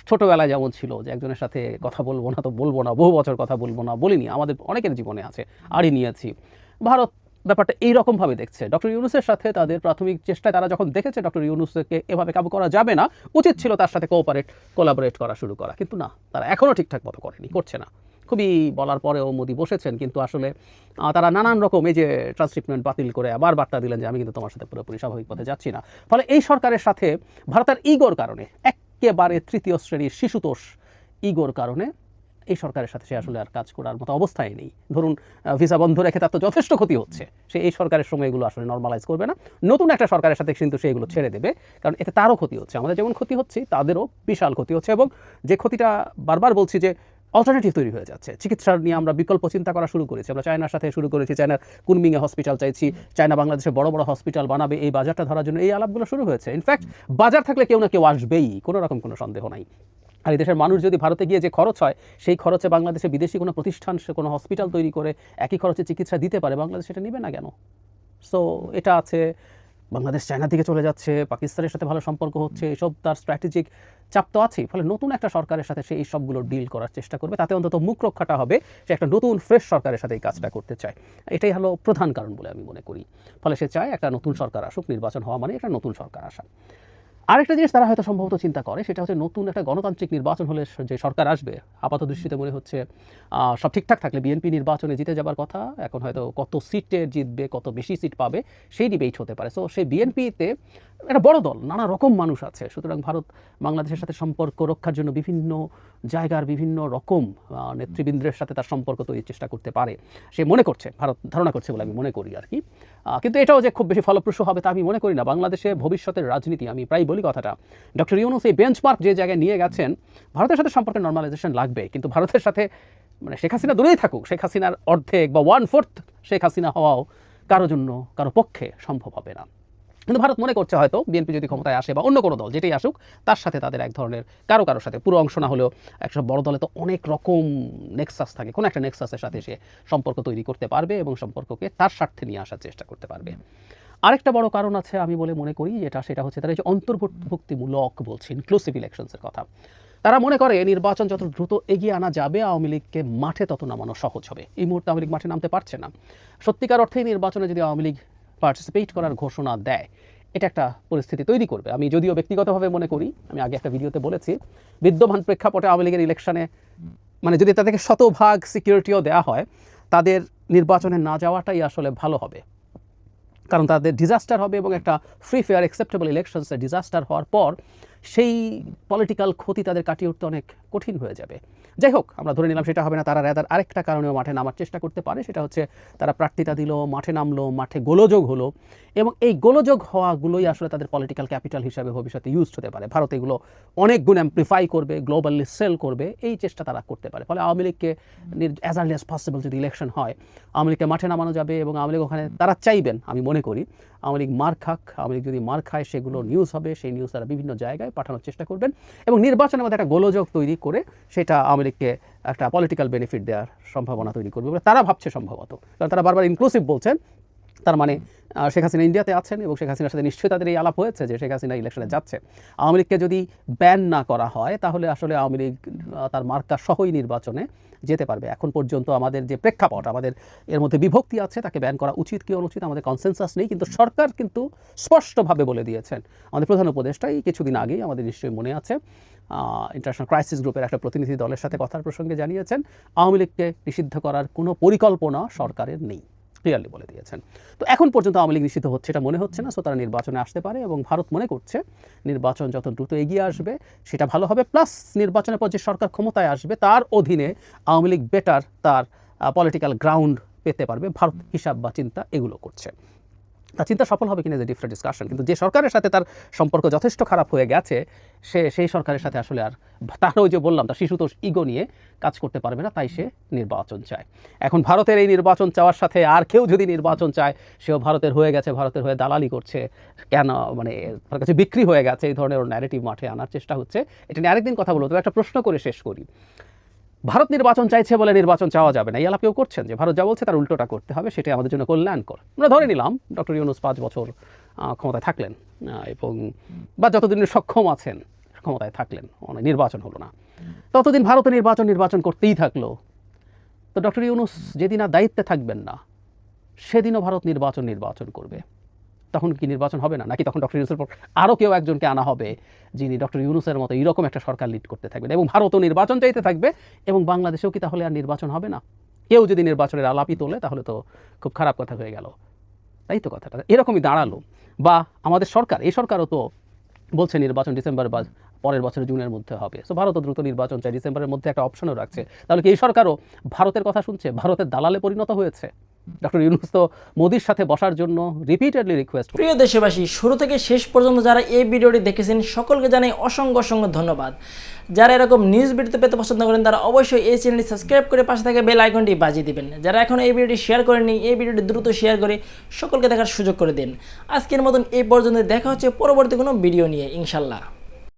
ছোটোবেলায় যেমন ছিল যে একজনের সাথে কথা বলবো না তো বলবো না, বহু বছর কথা বলবো না, বলিনি, আমাদের অনেকের জীবনে আছে, আড়ি নিয়েছি। ভারত ব্যাপারটা এইরকমভাবে দেখছে। ডক্টর ইউনূসের সাথে তাদের প্রাথমিক চেষ্টায় তারা যখন দেখেছে ডক্টর ইউনূসকে এভাবে কাবু করা যাবে না, উচিত ছিল তার সাথে কোলাবোরেট করা শুরু করা, কিন্তু না, তারা এখনও ঠিকঠাক মতো করছে না। খুবই বলার পরেও মোদি বসেছেন, কিন্তু আসলে তারা নানান রকম এই যে ট্রান্সশিপমেন্ট বাতিল করে আবার বার্তা দিলেন যে আমি কিন্তু তোমার সাথে পুরোপুরি স্বাভাবিক পথে যাচ্ছি না। ফলে এই সরকারের সাথে ভারতের ইগোর কারণে, একেবারে তৃতীয় শ্রেণীর শিশুতোষ ইগোর কারণে এই সরকারের সাথে সে আসলে আর কাজ করার মতো অবস্থায় নেই। ধরুন ভিসা বন্ধ রেখে তার তো যথেষ্ট ক্ষতি হচ্ছে, সে এই সরকারের সময় এগুলো আসলে নর্মালাইজ করবে না, নতুন একটা সরকারের সাথে কিন্তু সে এগুলো ছেড়ে দেবে, কারণ এতে তারও ক্ষতি হচ্ছে, আমাদের যেমন ক্ষতি হচ্ছে তাদেরও বিশাল ক্ষতি হচ্ছে। এবং যে ক্ষতিটা বারবার বলছি যে অল্টারনেটিভ তৈরি হয়ে যাচ্ছে, চিকিৎসার নিয়ে আমরা বিকল্প চিন্তা করা শুরু করেছি, আমরা চায়নার সাথে শুরু করেছি, চায়নার কুনমিংয়ে হসপিটাল চাইছি, চায়না বাংলাদেশে বড় বড় হসপিটাল বানাবে, এই বাজারটা ধরার জন্য এই আলাপগুলো শুরু হয়েছে। ইনফ্যাক্ট বাজার থাকলে কেউ না কেউ আসবেই, কোনো রকম কোনো সন্দেহ নাই। আর এই দেশের মানুষ যদি ভারতে গিয়ে যে খরচ হয় সেই খরচে বাংলাদেশে বিদেশি কোনো প্রতিষ্ঠান সে কোনো হসপিটাল তৈরি করে একই খরচে চিকিৎসা দিতে পারে, বাংলাদেশ সেটা নেবে না কেন? সো এটা আছে, বাংলাদেশ চায়নার দিকে চলে যাচ্ছে, পাকিস্তানের সাথে ভালো সম্পর্ক হচ্ছে, এসব তার স্ট্র্যাটেজিক চাপ তো আছেই। ফলে নতুন একটা সরকারের সাথে সে এই সবগুলো ডিল করার চেষ্টা করবে, তাতে অন্তত মুখ রক্ষাটা হবে, সে একটা নতুন ফ্রেশ সরকারের সাথে এই কাজটা করতে চায়। এটাই হলো প্রধান কারণ বলে আমি মনে করি। ফলে সে চায় একটা নতুন সরকার আসুক, নির্বাচন হওয়া মানে একটা নতুন সরকার আসা। আরেকটা জিনিস তারা হয়তো সম্ভবত চিন্তা করে, সেটা হচ্ছে নতুন একটা গণতান্ত্রিক নির্বাচন হলে যে সরকার আসবে, আপাত দৃষ্টিতে মনে হচ্ছে সব ঠিকঠাক থাকলে বিএনপি নির্বাচনে জিতে যাবার কথা, এখন হয়তো কত সিটে জিতবে, কত বেশি সিট পাবে সেই ডিবেট হতে পারে। সো সেই বিএনপিতে একটা বড় দল, নানা রকম মানুষ আছে, সুতরাং ভারত বাংলাদেশের সাথে সম্পর্ক রক্ষার জন্য বিভিন্ন জায়গার বিভিন্ন রকম নেতৃবৃন্দের সাথে তার সম্পর্ক তৈরির চেষ্টা করতে পারে, সে মনে করছে, ভারত ধারণা করছে বলে আমি মনে করি আর কি। কিন্তু এটাও যে খুব বেশি ফলপ্রসূ হবে তা আমি মনে করি না। বাংলাদেশে ভবিষ্যতের রাজনীতি, আমি প্রায় বলি কথাটা, ডক্টর ইউনূস এই বেঞ্চমার্ক যে জায়গায় নিয়ে গেছেন, ভারতের সাথে সম্পর্কে নর্মালাইজেশন লাগবে, কিন্তু ভারতের সাথে মানে শেখ হাসিনা দূরেই থাকুক, শেখ হাসিনার অর্ধেক বা 1/4 শেখ হাসিনা হওয়াও কারো পক্ষে সম্ভব হবে না। কিন্তু ভারত মনে করছে হয়তো বিএনপি যদি ক্ষমতায় আসে বা অন্য কোনো দল যেটাই আসুক, তার সাথে তাদের এক ধরনের কারোর সাথে, পুরো অংশ না হলেও একটা বড় দলে তো অনেক রকম নেক্সাস থাকে, কোনো একটা নেক্সাসের সাথে সে সম্পর্ক তৈরি করতে পারবে এবং সম্পর্ককে তার স্বার্থে নিয়ে আসার চেষ্টা করতে পারবে। আরেকটা বড় কারণ আছে আমি বলে মনে করি, সেটা হচ্ছে তারা এই যে অন্তর্ভুক্তিমূলক বলছে, ইনক্লুসিভ ইলেকশনসের কথা। তারা মনে করে নির্বাচন যত দ্রুত এগিয়ে আনা যাবে আওয়ামী লীগকে মাঠে তত নামানো সহজ হবে। এই মুহূর্তে আওয়ামী লীগ মাঠে নামতে পারছে না। সত্যিকার অর্থেই নির্বাচনে যদি আওয়ামী লীগ পার্টিসিপেট করার ঘোষণা দেয়, এটা একটা পরিস্থিতি তৈরি করবে। আমি যদিও ব্যক্তিগতভাবে মনে করি, আমি আগে একটা ভিডিওতে বলেছি, বিদ্যমান প্রেক্ষাপটে আওয়ামী লীগের ইলেকশনে মানে যদি তাদেরকে শতভাগ সিকিউরিটিও দেওয়া হয়, তাদের নির্বাচনে না যাওয়াটাই আসলে ভালো হবে, কারণ তাদের ডিজাস্টার হবে এবং একটা ফ্রি ফেয়ার অ্যাকসেপ্টেবল ইলেকশনসে ডিজাস্টার হওয়ার পর সেই পলিটিক্যাল ক্ষতি তাদের কাটিয়ে উঠতে অনেক কঠিন হয়ে যাবে। যাই হোক, আমরা ধরে নিলাম সেটা হবে না, তারা রেদার আরেকটা কারণেও মাঠে নামার চেষ্টা করতে পারে, সেটা হচ্ছে তারা প্রার্থিতা দিল, মাঠে নামলো, মাঠে গোলযোগ হলো, এবং এই গোলযোগ হওয়াগুলোই আসলে তাদের পলিটিক্যাল ক্যাপিটাল হিসাবে ভবিষ্যতে ইউজড হতে পারে। ভারত এগুলো অনেক গুণ অ্যাম্প্লিফাই করবে, গ্লোবালি সেল করবে, এই চেষ্টা তারা করতে পারে। ফলে আওয়ামী লীগকে অ্যাজ আর্লি অ্যাজ পসিবল যদি ইলেকশন হয়, আওয়ামী লীগকে মাঠে নামানো যাবে এবং আওয়ামী লীগ ওখানে তারা চাইবেন, আমি মনে করি আওয়ামী লীগ মার খাক, আওয়ামী লীগ যদি মার খায় সেগুলো নিউজ হবে, সেই নিউজ তারা বিভিন্ন জায়গায় পাঠানোর চেষ্টা করবেন এবং নির্বাচনের মধ্যে একটা গোলযোগ তৈরি করে সেটা আওয়ামী লীগকে একটা পলিটিক্যাল বেনিফিট দেওয়ার সম্ভাবনা তৈরি করবে বলে তারা ভাবছে সম্ভবত, কারণ তারা বারবার ইনক্লুসিভ বলছেন। তার মানে শেখ হাসিনা ইন্ডিয়াতে আছেন এবং শেখ হাসিনার সাথে নিশ্চয়ই তাদের এই আলাপ হয়েছে যে শেখ হাসিনা ইলেকশনে যাচ্ছে। আওয়ামী লীগকে যদি ব্যান না করা হয় তাহলে আসলে আওয়ামী লীগ তার মার্কা সহই নির্বাচনে যেতে পারবে। এখন পর্যন্ত আমাদের যে প্রেক্ষাপট, আমাদের এর মধ্যে বিভক্তি আছে, তাকে ব্যান করা উচিত কি অনুচিত আমাদের কনসেনসাস নেই, কিন্তু সরকার কিন্তু স্পষ্টভাবে বলে দিয়েছেন। আমাদের প্রধান উপদেষ্টা এই কিছুদিন আগেই, আমাদের নিশ্চয়ই মনে আছে, ইন্টারন্যাশনাল ক্রাইসিস গ্রুপের একটা প্রতিনিধি দলের সাথে কথার প্রসঙ্গে জানিয়েছেন আওয়ামী লীগকে নিষিদ্ধ করার কোনো পরিকল্পনা সরকারের নেই, ক্লিয়ারলি বলে দিয়েছেন। তো এখন পর্যন্ত আওয়ামী লীগ নিষিদ্ধ হচ্ছে এটা মনে হচ্ছে না, সো তারা নির্বাচনে আসতে পারে এবং ভারত মনে করছে নির্বাচন যত দ্রুত এগিয়ে আসবে সেটা ভালো হবে। প্লাস নির্বাচনের পর যে সরকার ক্ষমতায় আসবে তার অধীনে আওয়ামী লীগ বেটার তার পলিটিক্যাল গ্রাউন্ড পেতে পারবে। ভারত হিসাব বা চিন্তা এগুলো করছে। তার চিন্তা সফল হবে কিনা যে ডিফারেন্ট ডিসকাশন, কিন্তু যে সরকারের সাথে তার সম্পর্ক যথেষ্ট খারাপ হয়ে গেছে সেই সরকারের সাথে আসলে আর তার ওই যে বললাম তার শিশুতোষ ইগো নিয়ে কাজ করতে পারবে না, তাই সে নির্বাচন চায়। এখন ভারতের এই নির্বাচন চাওয়ার সাথে আর কেউ যদি নির্বাচন চায়, সেও ভারতের হয়ে গেছে, ভারতের হয়ে দালালি করছে, কেন মানে তার কাছে বিক্রি হয়ে গেছে, এই ধরনের ন্যারেটিভ মাঠে আনার চেষ্টা হচ্ছে। এটা নিয়ে আরেকদিন কথা বলবো, তবে একটা প্রশ্ন করে শেষ করি। ভারত নির্বাচন চাইছে বলে নির্বাচন চাওয়া যাবে না, এই আলাপ কেউ করছেন যে ভারত যা বলছে তার উল্টোটা করতে হবে, সেটাই আমাদের জন্য কল্যাণকর। আমরা ধরে নিলাম ডক্টর ইউনূস 5 বছর ক্ষমতায় থাকলেন এবং বা যতদিন সক্ষম আছেন ক্ষমতায় থাকলেন, নির্বাচন হলো না, ততদিন ভারতে নির্বাচন করতেই থাকলো। তো ডক্টর ইউনূস যেদিন আর দায়িত্বে থাকবেন না সেদিনও ভারত নির্বাচন করবে, তখন কি নির্বাচন হবে না? নাকি তখন ডক্টর ইউনূসের পর আরও কেউ একজনকে আনা হবে যিনি ডক্টর ইউনূসের মতো এইরকম একটা সরকার লিড করতে থাকবেন এবং ভারতও নির্বাচন চাইতে থাকবে এবং বাংলাদেশেও কি তাহলে আর নির্বাচন হবে না? কেউ যদি নির্বাচনের আলাপই তোলে তাহলে তো খুব খারাপ কথা হয়ে গেল, তাই তো কথাটা এরকমই দাঁড়ালো। বা আমাদের সরকার, এই সরকারও তো বলছে নির্বাচন ডিসেম্বর বা পরের বছর জুনের মধ্যে হবে, সো ভারতও দ্রুত নির্বাচন চাই, ডিসেম্বরের মধ্যে একটা অপশনও রাখছে। তাহলে কি এই সরকারও ভারতের কথা শুনছে, ভারতের দালালে পরিণত হয়েছে? ডক্টর ইউনূস তো মোদির সাথে বসার জন্য রিপিটেডলি রিকোয়েস্ট। প্রিয় দেশবাসী, শুরু থেকে শেষ পর্যন্ত যারা এই ভিডিওটি দেখেছেন সকলকে জানাই অসংখ্য ধন্যবাদ। যারা এরকম নিউজ ভিডিও পেতে পছন্দ করেন তারা অবশ্যই এই চ্যানেলটি সাবস্ক্রাইব করে পাশে থাকা বেল আইকনটি বাজিয়ে দিবেন। যারা এখন এই ভিডিওটি শেয়ার করেননি, এই ভিডিওটি দ্রুত শেয়ার করে সকলকে দেখার সুযোগ করে দিন। আজকের মতন এই পর্যন্ত, দেখা হচ্ছে পরবর্তী কোনো ভিডিও নিয়ে ইনশাল্লাহ।